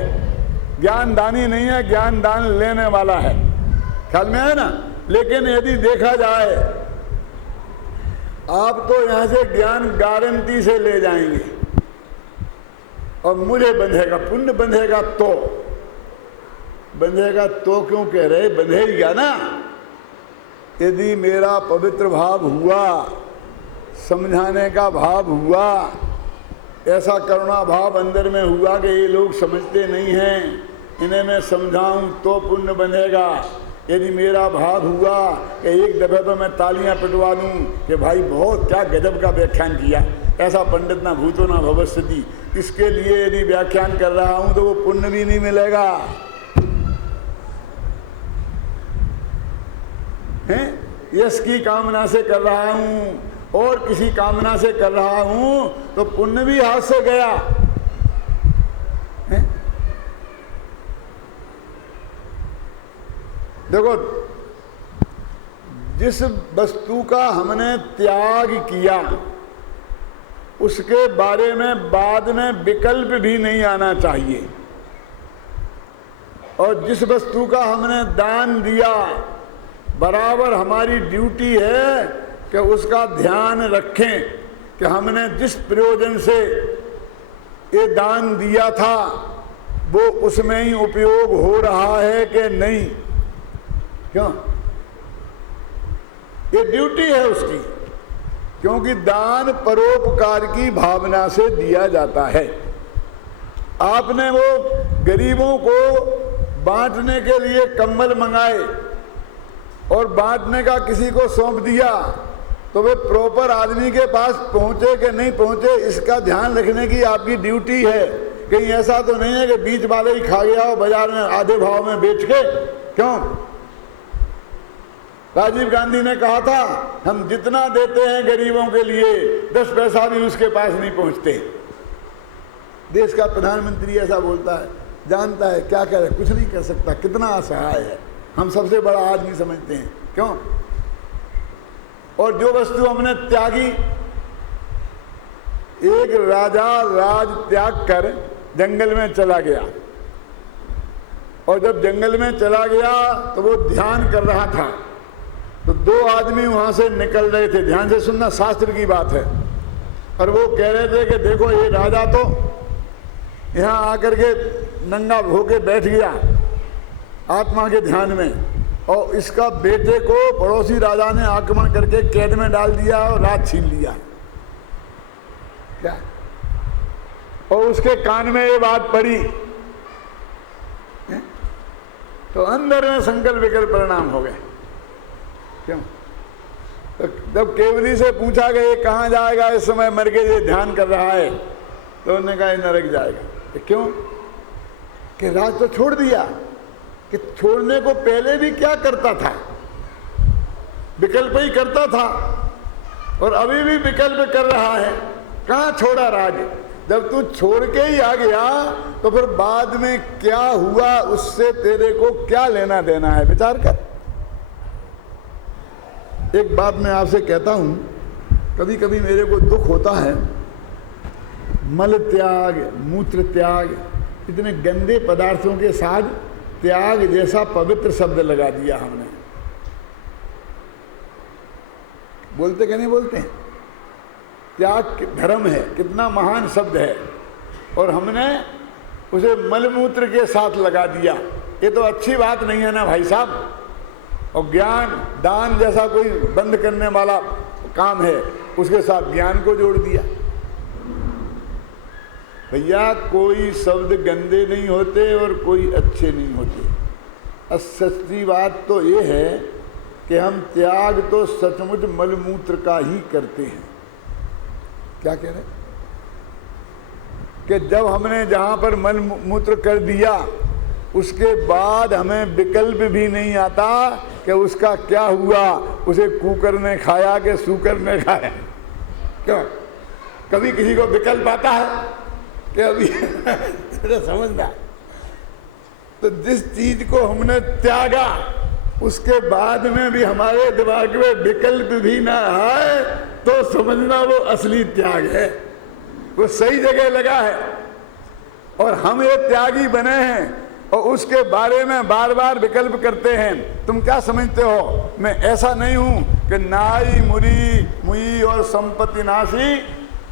ज्ञान दानी नहीं है, ज्ञान दान लेने वाला है। ख्याल में है ना? लेकिन यदि देखा जाए, आप तो यहां से ज्ञान गारंटी से ले जाएंगे, और मुझे बंधेगा, पुण्य बंधेगा तो बंधेगा तो क्यों कह रहे? बंधेगा ना, यदि मेरा पवित्र भाव हुआ, समझाने का भाव हुआ, ऐसा करुणा भाव अंदर में हुआ कि ये लोग समझते नहीं हैं, इन्हें मैं समझाऊं तो पुण्य बंधेगा। यदि मेरा भाव हुआ कि एक दफे तो मैं तालियां पिटवा दूं कि भाई बहुत क्या गजब का व्याख्यान किया, ऐसा पंडित ना भूतो ना भविष्यति, इसके लिए यदि व्याख्यान कर रहा हूं तो वो पुण्य भी नहीं मिलेगा, हैं? यश की कामना से कर रहा हूं और किसी कामना से कर रहा हूं तो पुण्य भी हाथ से गया, हैं? देखो, जिस वस्तु का हमने त्याग किया उसके बारे में बाद में विकल्प भी नहीं आना चाहिए, और जिस वस्तु का हमने दान दिया बराबर हमारी ड्यूटी है कि उसका ध्यान रखें कि हमने जिस प्रयोजन से ये दान दिया था वो उसमें ही उपयोग हो रहा है कि नहीं, क्यों? ये ड्यूटी है उसकी, क्योंकि दान परोपकार की भावना से दिया जाता है। आपने वो गरीबों को बांटने के लिए कंबल मंगाए और बांटने का किसी को सौंप दिया, तो वे प्रॉपर आदमी के पास पहुंचे कि नहीं पहुंचे, इसका ध्यान रखने की आपकी ड्यूटी है। कहीं ऐसा तो नहीं है कि बीच वाले ही खा गया हो बाजार में आधे भाव में बेच के, क्यों? राजीव गांधी ने कहा था, हम जितना देते हैं गरीबों के लिए 10 पैसा भी उसके पास नहीं पहुंचते। देश का प्रधानमंत्री ऐसा बोलता है, जानता है क्या करे, कुछ नहीं कर सकता, कितना असहाय है, हम सबसे बड़ा आदमी समझते हैं, क्यों? और जो वस्तु हमने त्यागी, एक राजा राज त्याग कर जंगल में चला गया, और जब जंगल में चला गया तो वो ध्यान कर रहा था, तो 2 आदमी वहां से निकल रहे थे। ध्यान से सुनना, शास्त्र की बात है। और वो कह रहे थे कि देखो ये राजा तो यहाँ आकर के नंगा होके बैठ गया आत्मा के ध्यान में, और इसका बेटे को पड़ोसी राजा ने आक्रमण करके कैद में डाल दिया और राज छीन लिया, क्या? और उसके कान में ये बात पड़ी, तो अंदर में संकल्प विकल्प परिणाम हो गए, क्यों? तो जब केवली से पूछा गया ये कहाँ जाएगा, इस समय मर के ये ध्यान कर रहा है, तो उन्होंने कहा नरक जाएगा। क्यों? कि राज तो छोड़ दिया, कि छोड़ने को पहले भी क्या करता था, विकल्प ही करता था, और अभी भी विकल्प कर रहा है। कहाँ छोड़ा राज? जब तू छोड़ के ही आ गया तो फिर बाद में क्या हुआ उससे तेरे को क्या लेना देना है, विचार कर। एक बात मैं आपसे कहता हूं, कभी कभी मेरे को दुख होता है, मल त्याग, मूत्र त्याग, इतने गंदे पदार्थों के साथ त्याग जैसा पवित्र शब्द लगा दिया हमने। बोलते कि नहीं बोलते हैं? त्याग धर्म है, कितना महान शब्द है, और हमने उसे मलमूत्र के साथ लगा दिया। ये तो अच्छी बात नहीं है ना भाई साहब। और ज्ञान दान जैसा कोई बंद करने वाला काम है, उसके साथ ज्ञान को जोड़ दिया। भैया कोई शब्द गंदे नहीं होते और कोई अच्छे नहीं होते। सच्ची बात तो ये है कि हम त्याग तो सचमुच मलमूत्र का ही करते हैं। क्या कह रहे हैं कि जब हमने जहां पर मलमूत्र कर दिया उसके बाद हमें विकल्प भी नहीं आता कि उसका क्या हुआ, उसे कुकर ने खाया कि सूकर ने खाया। क्यों? कभी किसी को विकल्प आता है कि अभी समझना। तो जिस चीज को हमने त्यागा उसके बाद में भी हमारे दिमाग में विकल्प भी ना आए तो समझना वो असली त्याग है, वो सही जगह लगा है। और हम ये त्यागी बने हैं और उसके बारे में बार बार विकल्प करते हैं। तुम क्या समझते हो, मैं ऐसा नहीं हूं कि नाई मुरी मुई और संपत्ति नासी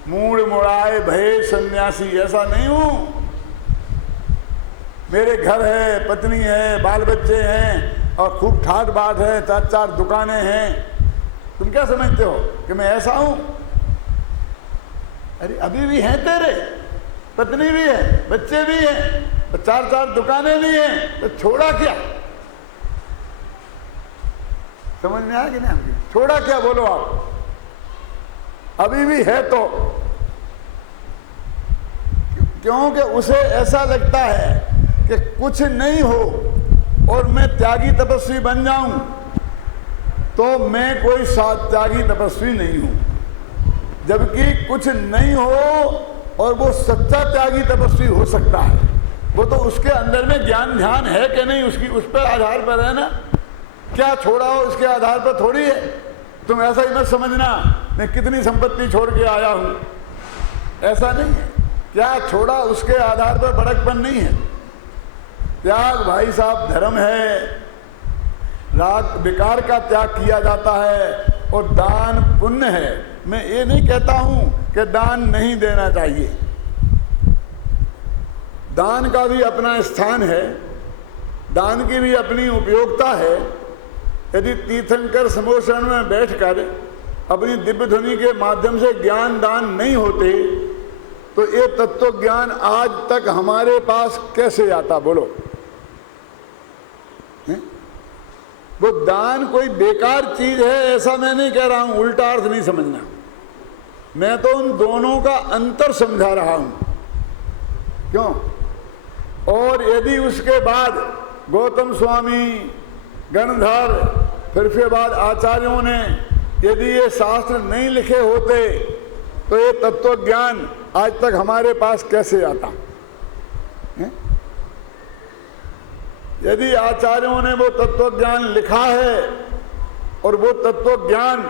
मूड मुड़ाए भय सन्यासी, ऐसा नहीं हूं। मेरे घर है, पत्नी है, बाल बच्चे हैं और खूब ठाट बाट है, 4 दुकानें हैं। तुम क्या समझते हो कि मैं ऐसा हूं? अरे अभी भी हैं तेरे, पत्नी भी है, बच्चे भी हैं, 4 दुकानें भी हैं, तो छोड़ा क्या? समझ में आया कि नहीं? छोड़ा क्या बोलो आप? अभी भी है तो क्योंकि उसे ऐसा लगता है कि कुछ नहीं हो और मैं त्यागी तपस्वी बन जाऊं तो मैं कोई त्यागी तपस्वी नहीं हूं। जबकि कुछ नहीं हो और वो सच्चा त्यागी तपस्वी हो सकता है। वो तो उसके अंदर में ज्ञान ध्यान है कि नहीं, उसकी उस पर आधार पर है ना। क्या छोड़ा हो इसके आधार पर थोड़ी है। तुम ऐसा ही मत समझना मैं कितनी संपत्ति छोड़ के आया हूं, ऐसा नहीं है। क्या छोड़ा उसके आधार पर बड़कपन नहीं है। त्याग भाई साहब धर्म है, राग विकार का त्याग किया जाता है और दान पुण्य है। मैं ये नहीं कहता हूं कि दान नहीं देना चाहिए, दान का भी अपना स्थान है, दान की भी अपनी उपयोगिता है। यदि तीर्थंकर समोषण में बैठकर अपनी दिव्य ध्वनि के माध्यम से ज्ञान दान नहीं होते तो ये तत्व ज्ञान आज तक हमारे पास कैसे आता बोलो? वो दान कोई बेकार चीज है ऐसा मैं नहीं कह रहा हूं, उल्टा अर्थ नहीं समझना। मैं तो उन दोनों का अंतर समझा रहा हूं। क्यों? और यदि उसके बाद गौतम स्वामी, गणधर, फिर के बाद आचार्यों ने यदि ये शास्त्र नहीं लिखे होते तो ये तत्व ज्ञान आज तक हमारे पास कैसे आता? यदि आचार्यों ने वो तत्व ज्ञान लिखा है और वो तत्व ज्ञान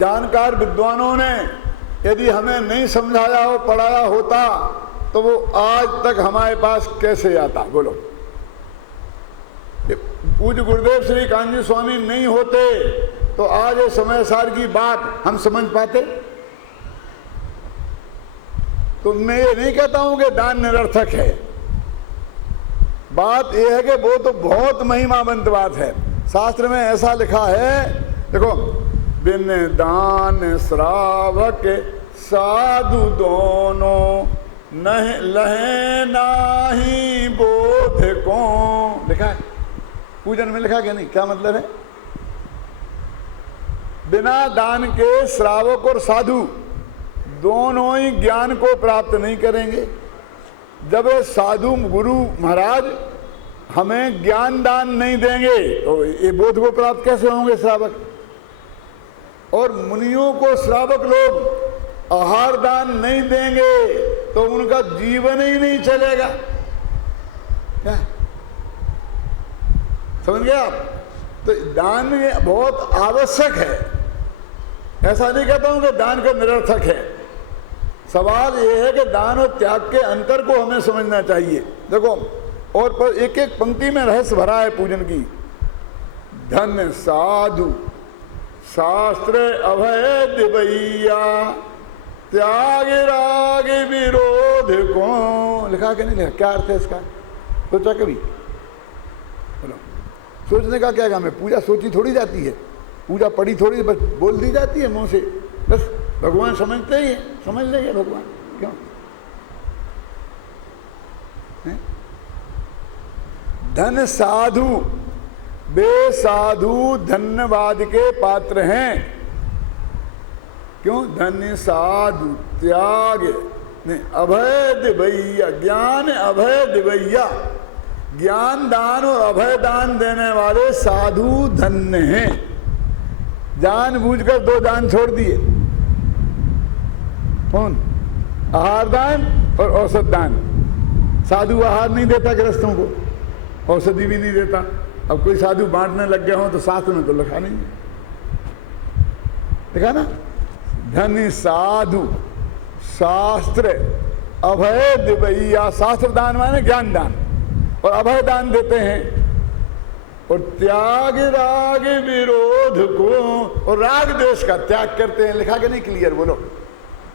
जानकार विद्वानों ने यदि हमें नहीं समझाया हो, पढ़ाया होता तो वो आज तक हमारे पास कैसे आता बोलो? पूज्य गुरुदेव श्री कान्जी स्वामी नहीं होते तो आज ये समय सार की बात हम समझ पाते? तो मैं ये नहीं कहता हूं कि दान निरर्थक है। बात यह है कि वो तो बहुत महिमावंत बात है। शास्त्र में ऐसा लिखा है, देखो, बिन दान श्रावक साधु दोनों नहीं लहे नाही बोध को, लिखा है पूजन में, लिखा क्या नहीं? क्या मतलब है? बिना दान के श्रावक और साधु दोनों ही ज्ञान को प्राप्त नहीं करेंगे। जब साधु गुरु महाराज हमें ज्ञान दान नहीं देंगे तो ये बोध को प्राप्त कैसे होंगे श्रावक? और मुनियों को श्रावक लोग आहार दान नहीं देंगे तो उनका जीवन ही नहीं चलेगा। क्या समझ गए आप? तो दान बहुत आवश्यक है। ऐसा नहीं कहता हूं कि दान का निरर्थक है। सवाल यह है कि दान और त्याग के अंतर को हमें समझना चाहिए। देखो, और पर एक एक पंक्ति में रहस्य भरा है पूजन की। धन साधु शास्त्र अभय दिवैया त्याग राग विरोध को। लिखा कि नहीं लिखा? क्या अर्थ है इसका? सोचा कभी? बोलो। सोचने का क्या काम है? पूजा सोची थोड़ी जाती है, पूजा पढ़ी थोड़ी, बस बोल दी जाती है मुंह से। बस भगवान समझते ही है, समझ लेंगे भगवान। क्यों? धन साधु बेसाधु धन्यवाद के पात्र हैं। क्यों? धन साधु त्याग अभय दिवैया, ज्ञान अभय दिवैया, ज्ञान दान और अभय दान देने वाले साधु धन्य हैं। जानबूझकर 2 दान छोड़ दिए। कौन? आहार दान और औषध दान। साधु आहार नहीं देता गृहस्थों को, औषधि भी नहीं देता। अब कोई साधु बांटने लग गए हो तो शास्त्र में तो लिखा नहीं है, लिखा ना? धन साधु शास्त्र अभय दिवैया। शास्त्र दान माने ज्ञान दान और अभय दान देते हैं। और त्याग राग विरोध को, और राग द्वेष का त्याग करते हैं। लिखा कि नहीं? क्लियर बोलो।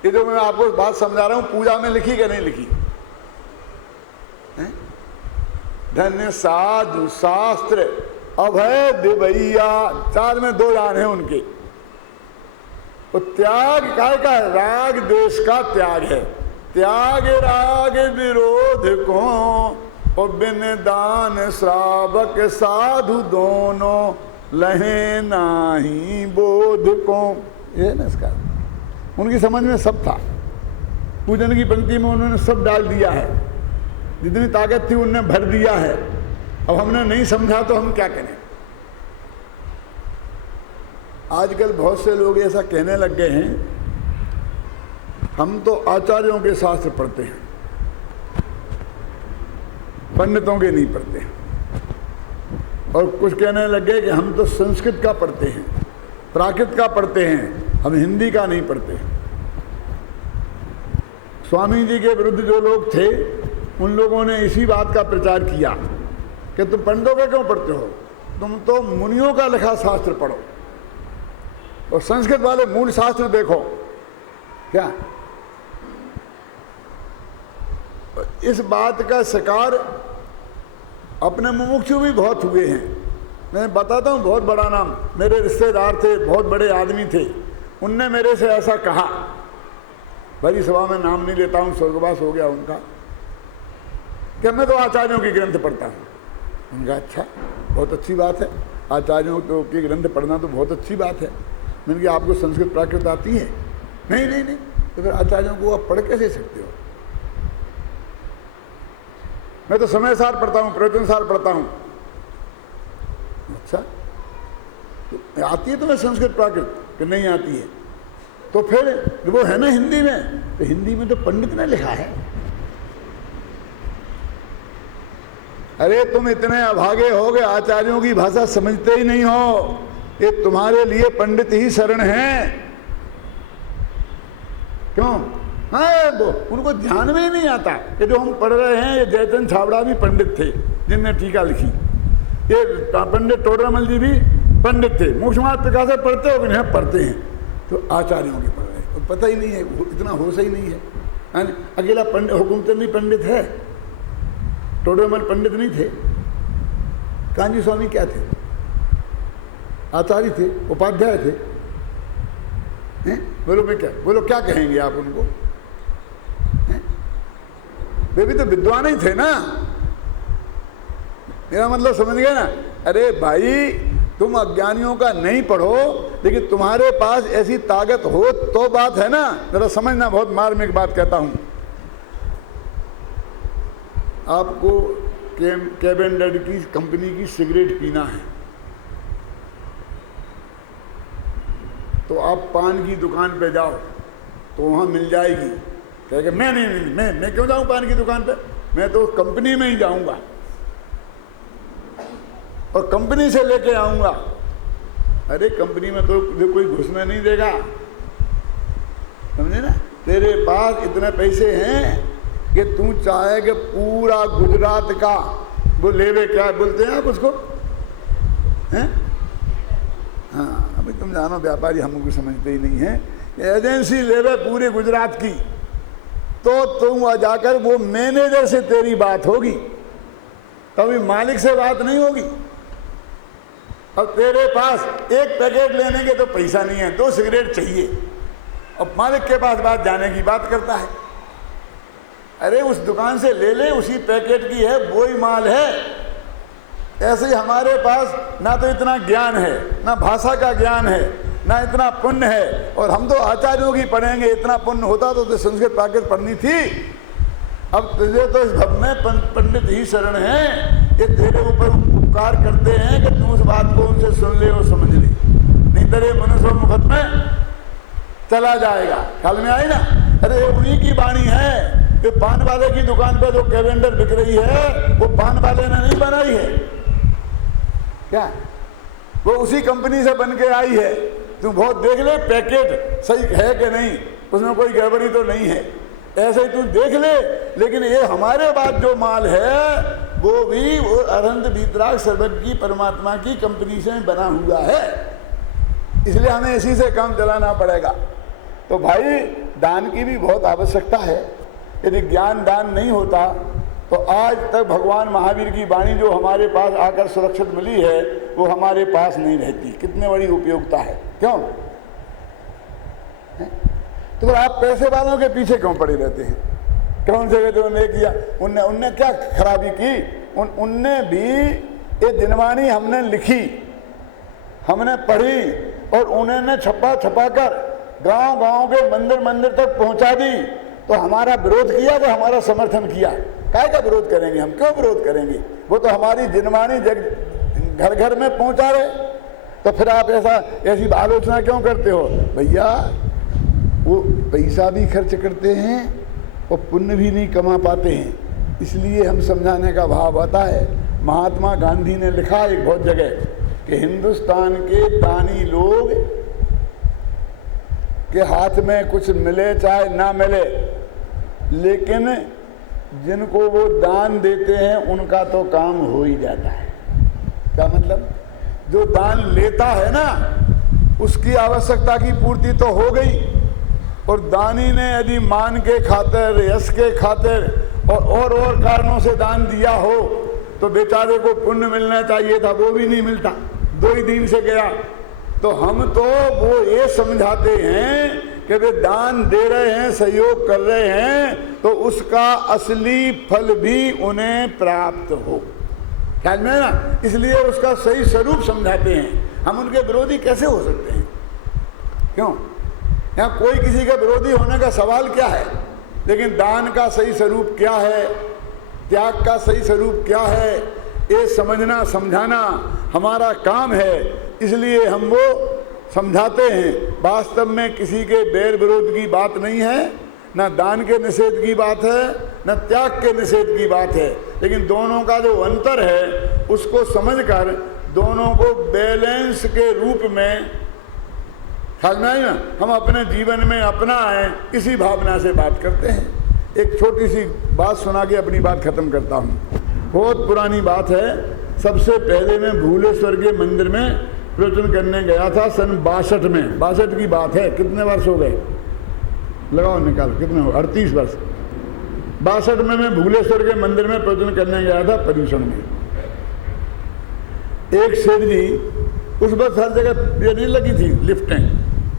ये जो मैं आपको बात समझा रहा हूं, पूजा में लिखी कि नहीं लिखी? धन्य साधु शास्त्र अभय दिवैया, 4 में 2 दान है उनके। तो त्याग काय का? राग द्वेष का त्याग है। त्याग राग विरोध को, और बिन दान श्रावक साधु दोनों लहे नाही बोध को। ये ना इसका उनकी समझ में सब था। पूजन की पंक्ति में उन्होंने सब डाल दिया है, जितनी ताकत थी उन्होंने भर दिया है। अब हमने नहीं समझा तो हम क्या करें? आजकल बहुत से लोग ऐसा कहने लग गए हैं, हम तो आचार्यों के शास्त्र पढ़ते हैं, पंडितों के नहीं पढ़ते। और कुछ कहने लग गए कि हम तो संस्कृत का पढ़ते हैं, प्राकृत का पढ़ते हैं, हम हिंदी का नहीं पढ़ते। स्वामी जी के विरुद्ध जो लोग थे उन लोगों ने इसी बात का प्रचार किया कि तुम पंडितों का क्यों पढ़ते हो, तुम तो मुनियों का लिखा शास्त्र पढ़ो और संस्कृत वाले मूल शास्त्र देखो। क्या इस बात का शिकार अपने मुमुक्षु भी बहुत हुए हैं। मैं बताता हूँ, बहुत बड़ा नाम, मेरे रिश्तेदार थे, बहुत बड़े आदमी थे, उनने मेरे से ऐसा कहा, बड़ी सभा में नाम नहीं लेता हूँ, स्वर्गवास हो गया उनका, कि मैं तो आचार्यों की ग्रंथ पढ़ता हूँ। उनका अच्छा, बहुत अच्छी बात है, आचार्यों के ग्रंथ पढ़ना तो बहुत अच्छी बात है। मैंने कहा आपको संस्कृत प्राकृत आती है? नहीं नहीं नहीं। तो फिर आचार्यों को आप पढ़ कैसे सकते हो? मैं तो समय सार पढ़ता हूँ, प्रवचन सार पढ़ता हूँ। अच्छा, तो आती है तुम्हें संस्कृत प्राकृत कि नहीं आती है? तो फिर वो है ना हिंदी में, तो हिंदी में तो पंडित ने लिखा है। अरे तुम इतने अभागे हो गए, आचार्यों की भाषा समझते ही नहीं हो। ये तुम्हारे लिए पंडित ही शरण हैं। क्यों? हाँ, वो उनको ध्यान में ही नहीं आता कि जो हम पढ़ रहे हैं, ये जयचंद छाबड़ा भी पंडित थे जिनने टीका लिखी, ये पंडित टोडरमल जी भी पंडित थे। मोक्षमार्ग प्रकाश पढ़ते हो कि नहीं? पढ़ते हैं। तो आचार्यों के पढ़ रहे हैं, तो पता ही नहीं है, इतना होश ही नहीं है। अकेला पंडित हुकुमचंद भी पंडित है, टोडरमल पंडित नहीं थे। कांजी स्वामी क्या थे? आचार्य थे, उपाध्याय थे। बोलो मैं क्या, बोलो क्या कहेंगे आप उनको? वे भी तो विद्वान ही थे ना। मेरा मतलब समझ गए ना? अरे भाई, तुम अज्ञानियों का नहीं पढ़ो, लेकिन तुम्हारे पास ऐसी ताकत हो तो बात है ना। जरा समझना, बहुत मार्मिक बात कहता हूं। आपको कैवेंडर की कंपनी की सिगरेट पीना है, तो आप पान की दुकान पे जाओ तो वहाँ मिल जाएगी। कहेगा मैं नहीं, मैं क्यों जाऊँ पान की दुकान पे, मैं तो कंपनी में ही जाऊँगा और कंपनी से लेके आऊँगा। अरे कंपनी में तो कोई घुसने नहीं देगा, समझे ना? तेरे पास इतने पैसे हैं कि तू चाहे कि पूरा गुजरात का वो लेवे, क्या बोलते हैं आप उसको, हैं? हाँ, अब तुम जानो व्यापारी हमको समझते ही नहीं है। एजेंसी लेवे पूरे गुजरात की, तो तुम जाकर वो मैनेजर से तेरी बात होगी, कभी मालिक से बात नहीं होगी। अब तेरे पास एक पैकेट लेने के तो पैसा नहीं है, 2 सिगरेट चाहिए, अब मालिक के पास बात जाने की बात करता है। अरे उस दुकान से ले ले, उसी पैकेट की है, वो ही माल है। ऐसे ही हमारे पास ना तो इतना ज्ञान है, ना भाषा का ज्ञान है, ना इतना पुण्य है, और हम तो आचार्यों की पढ़ेंगे। इतना पुण्य होता तो संस्कृत पाकित पढ़नी थी। अब तुझे तो इस भव में पंडित ही शरण है कि तेरे ऊपर उपकार करते हैं कि तू उस बात को उनसे सुन ले और समझ ले, नहीं तेरे मनुष्य मुखत में चला जाएगा। ख्याल में आई ना? अरे उन्हीं की वाणी है कि पान वाले की दुकान पर जो कैलेंडर बिक रही है वो पान वाले ने नहीं बनाई है क्या, वो उसी कंपनी से बन के आई है। तू बहुत देख ले पैकेट सही है कि नहीं, उसमें कोई गड़बड़ी तो नहीं है, ऐसे ही तू देख ले। लेकिन ये हमारे बाद जो माल है वो भी वो अनंत वीतराग सर्वज्ञ परमात्मा की कंपनी से बना हुआ है, इसलिए हमें इसी से काम चलाना पड़ेगा। तो भाई दान की भी बहुत आवश्यकता है। यदि ज्ञान दान नहीं होता तो आज तक भगवान महावीर की वाणी जो हमारे पास आकर सुरक्षित मिली है वो हमारे पास नहीं रहती। कितने बड़ी उपयोगिता है, क्यों? तो फिर आप पैसे वालों के पीछे क्यों पड़े रहते हैं? कौन से कहते उन्हें किया, उनने क्या खराबी की? उनने भी ये दिनवाणी हमने लिखी, हमने पढ़ी, और उन्होंने छपा कर गांव गांव के मंदिर तक पहुंचा दी। तो हमारा विरोध किया तो हमारा समर्थन किया? काय का विरोध करेंगे हम? क्यों विरोध करेंगे? वो तो हमारी दिनवाणी घर घर में पहुंचा रहे। तो फिर आप ऐसी आलोचना क्यों करते हो? भैया वो पैसा भी खर्च करते हैं और पुण्य भी नहीं कमा पाते हैं, इसलिए हम समझाने का भाव आता है। महात्मा गांधी ने लिखा एक बहुत जगह कि हिंदुस्तान के दानी लोग के हाथ में कुछ मिले चाहे ना मिले, लेकिन जिनको वो दान देते हैं उनका तो काम हो ही जाता है। क्या मतलब? जो दान लेता है ना उसकी आवश्यकता की पूर्ति तो हो गई, और दानी ने यदि मान के खातिर, यश के खातिर और कारणों से दान दिया हो तो बेचारे को पुण्य मिलना चाहिए था, वो भी नहीं मिलता, 2 ही दिन से गया। तो हम तो वो ये समझाते हैं कि वे दान दे रहे हैं, सहयोग कर रहे हैं, तो उसका असली फल भी उन्हें प्राप्त हो। ख्याल में है ना? इसलिए उसका सही स्वरूप समझाते हैं। हम उनके विरोधी कैसे हो सकते हैं? क्यों? यहाँ कोई किसी का विरोधी होने का सवाल क्या है, लेकिन दान का सही स्वरूप क्या है, त्याग का सही स्वरूप क्या है, ये समझना समझाना हमारा काम है। इसलिए हम वो समझाते हैं। वास्तव में किसी के बैर विरोध की बात नहीं है, न दान के निषेध की बात है, न त्याग के निषेध की बात है, लेकिन दोनों का जो अंतर है उसको समझकर दोनों को बैलेंस के रूप में ना हम अपने जीवन में अपनाएं, इसी भावना से बात करते हैं। एक छोटी सी बात सुना के अपनी बात खत्म करता हूँ। बहुत पुरानी बात है। सबसे पहले मैं भूलेश्वर के मंदिर में प्रवचन करने गया था सन 62 में। 62 की बात है। कितने वर्ष हो गए? लगाओ निकाल, कितने हो? 38 वर्ष। 62 में मैं भूलेश्वर के मंदिर में प्रवचन करने गया था पर्यूषण में। एक सेठ जी, उस वक्त हर जगह ये नहीं लगी थी लिफ्टें,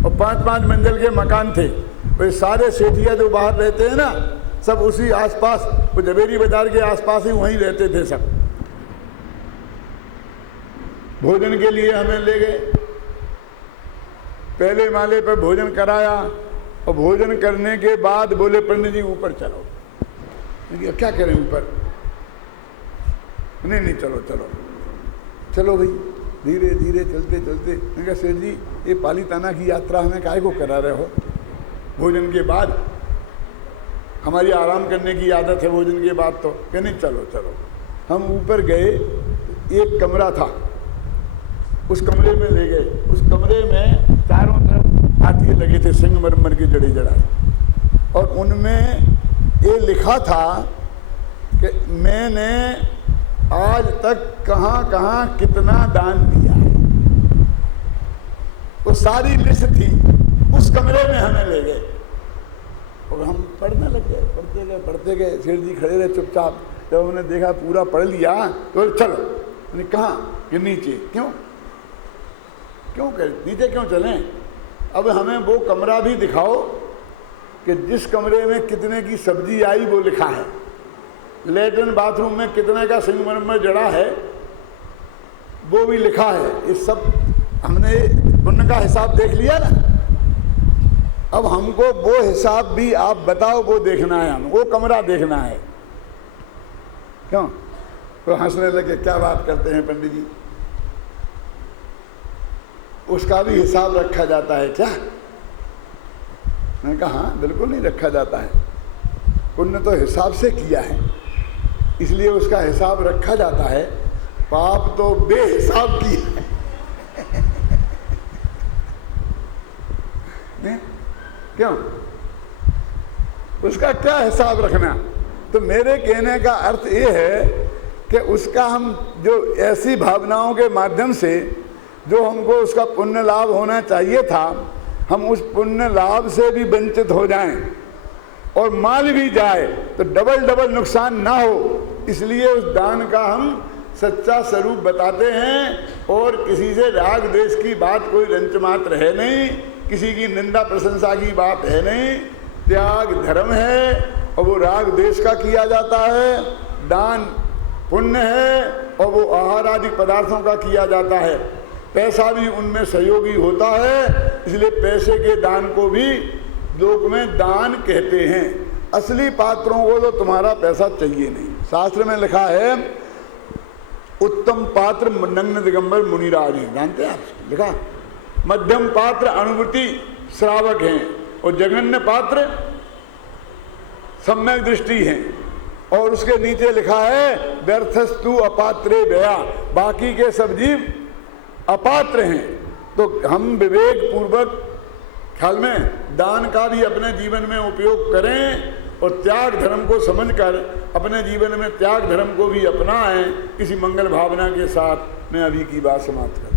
और 5-5 मंजिल के मकान थे। वे सारे सेठिया जो बाहर रहते हैं ना, सब उसी आसपास, वो जवेरी बाजार के आसपास ही वहीं रहते थे सब। भोजन के लिए हमें ले गए, पहले माले पर भोजन कराया, और भोजन करने के बाद बोले पंडित जी ऊपर चलो। क्या करें ऊपर? नहीं चलो चलो चलो भाई, धीरे धीरे चलते चलते। मैंने कहा सेठ जी ये पालीताना की यात्रा हमें काहे को करा रहे हो? भोजन के बाद हमारी आराम करने की आदत है भोजन के बाद। तो क्या नहीं, चलो चलो। हम ऊपर गए, एक कमरा था, उस कमरे में ले गए। उस कमरे में चारों तरफ हाथी लगे थे संगमरमर की जड़ी जड़ाई, और उनमें ये लिखा था कि मैंने आज तक कहाँ कहाँ कितना दान दिया है। वो सारी लिस्ट थी, उस कमरे में हमें ले गए और हम पढ़ने लग गए। पढ़ते गए। सेठ जी खड़े रहे चुपचाप। जब उन्होंने देखा पूरा पढ़ लिया तो चलो। मैंने कहा कि नीचे। क्यों कर नीचे क्यों चलें? अब हमें वो कमरा भी दिखाओ कि जिस कमरे में कितने की सब्जी आई वो लिखा है, लेटरिन बाथरूम में कितने का संगमरमर जड़ा है वो भी लिखा है। इस सब हमने पुण्य का हिसाब देख लिया ना। अब हमको वो हिसाब भी आप बताओ, वो देखना है, हम वो कमरा देखना है। क्यों? तो हंसने लगे, क्या बात करते हैं पंडित जी, उसका भी हिसाब रखा जाता है क्या? मैंने कहा हाँ, बिल्कुल नहीं रखा जाता है। पुण्य तो हिसाब से किया है, इसलिए उसका हिसाब रखा जाता है। पाप तो बेहिसाब किया है। क्यों? उसका क्या हिसाब रखना? तो मेरे कहने का अर्थ ये है कि उसका हम जो ऐसी भावनाओं के माध्यम से जो हमको उसका पुण्य लाभ होना चाहिए था, हम उस पुण्य लाभ से भी वंचित हो जाएं और माल भी जाए तो डबल नुकसान ना हो, इसलिए उस दान का हम सच्चा स्वरूप बताते हैं। और किसी से राग द्वेष की बात कोई रंच मात्र है नहीं, किसी की निंदा प्रशंसा की बात है नहीं। त्याग धर्म है और वो राग द्वेष का किया जाता है। दान पुण्य है और वो आहार आदि पदार्थों का किया जाता है। पैसा भी उनमें सहयोगी होता है, इसलिए पैसे के दान को भी लोक में दान कहते हैं। असली पात्रों को तो तुम्हारा पैसा चाहिए नहीं। शास्त्र में लिखा है उत्तम पात्र नग्न दिगंबर मुनिराज हैं, जानते हैं आप? लिखा मध्यम पात्र अनुभूति श्रावक हैं और जघन्य पात्र सम्यक दृष्टि हैं। और उसके नीचे लिखा है व्यर्थस्तु अपात्रे व्यया, बाकी के सब जीव अपात्र हैं। तो हम विवेक पूर्वक ख्याल में दान का भी अपने जीवन में उपयोग करें और त्याग धर्म को समझकर अपने जीवन में त्याग धर्म को भी अपनाएं। इसी मंगल भावना के साथ मैं अभी की बात समाप्त करूं।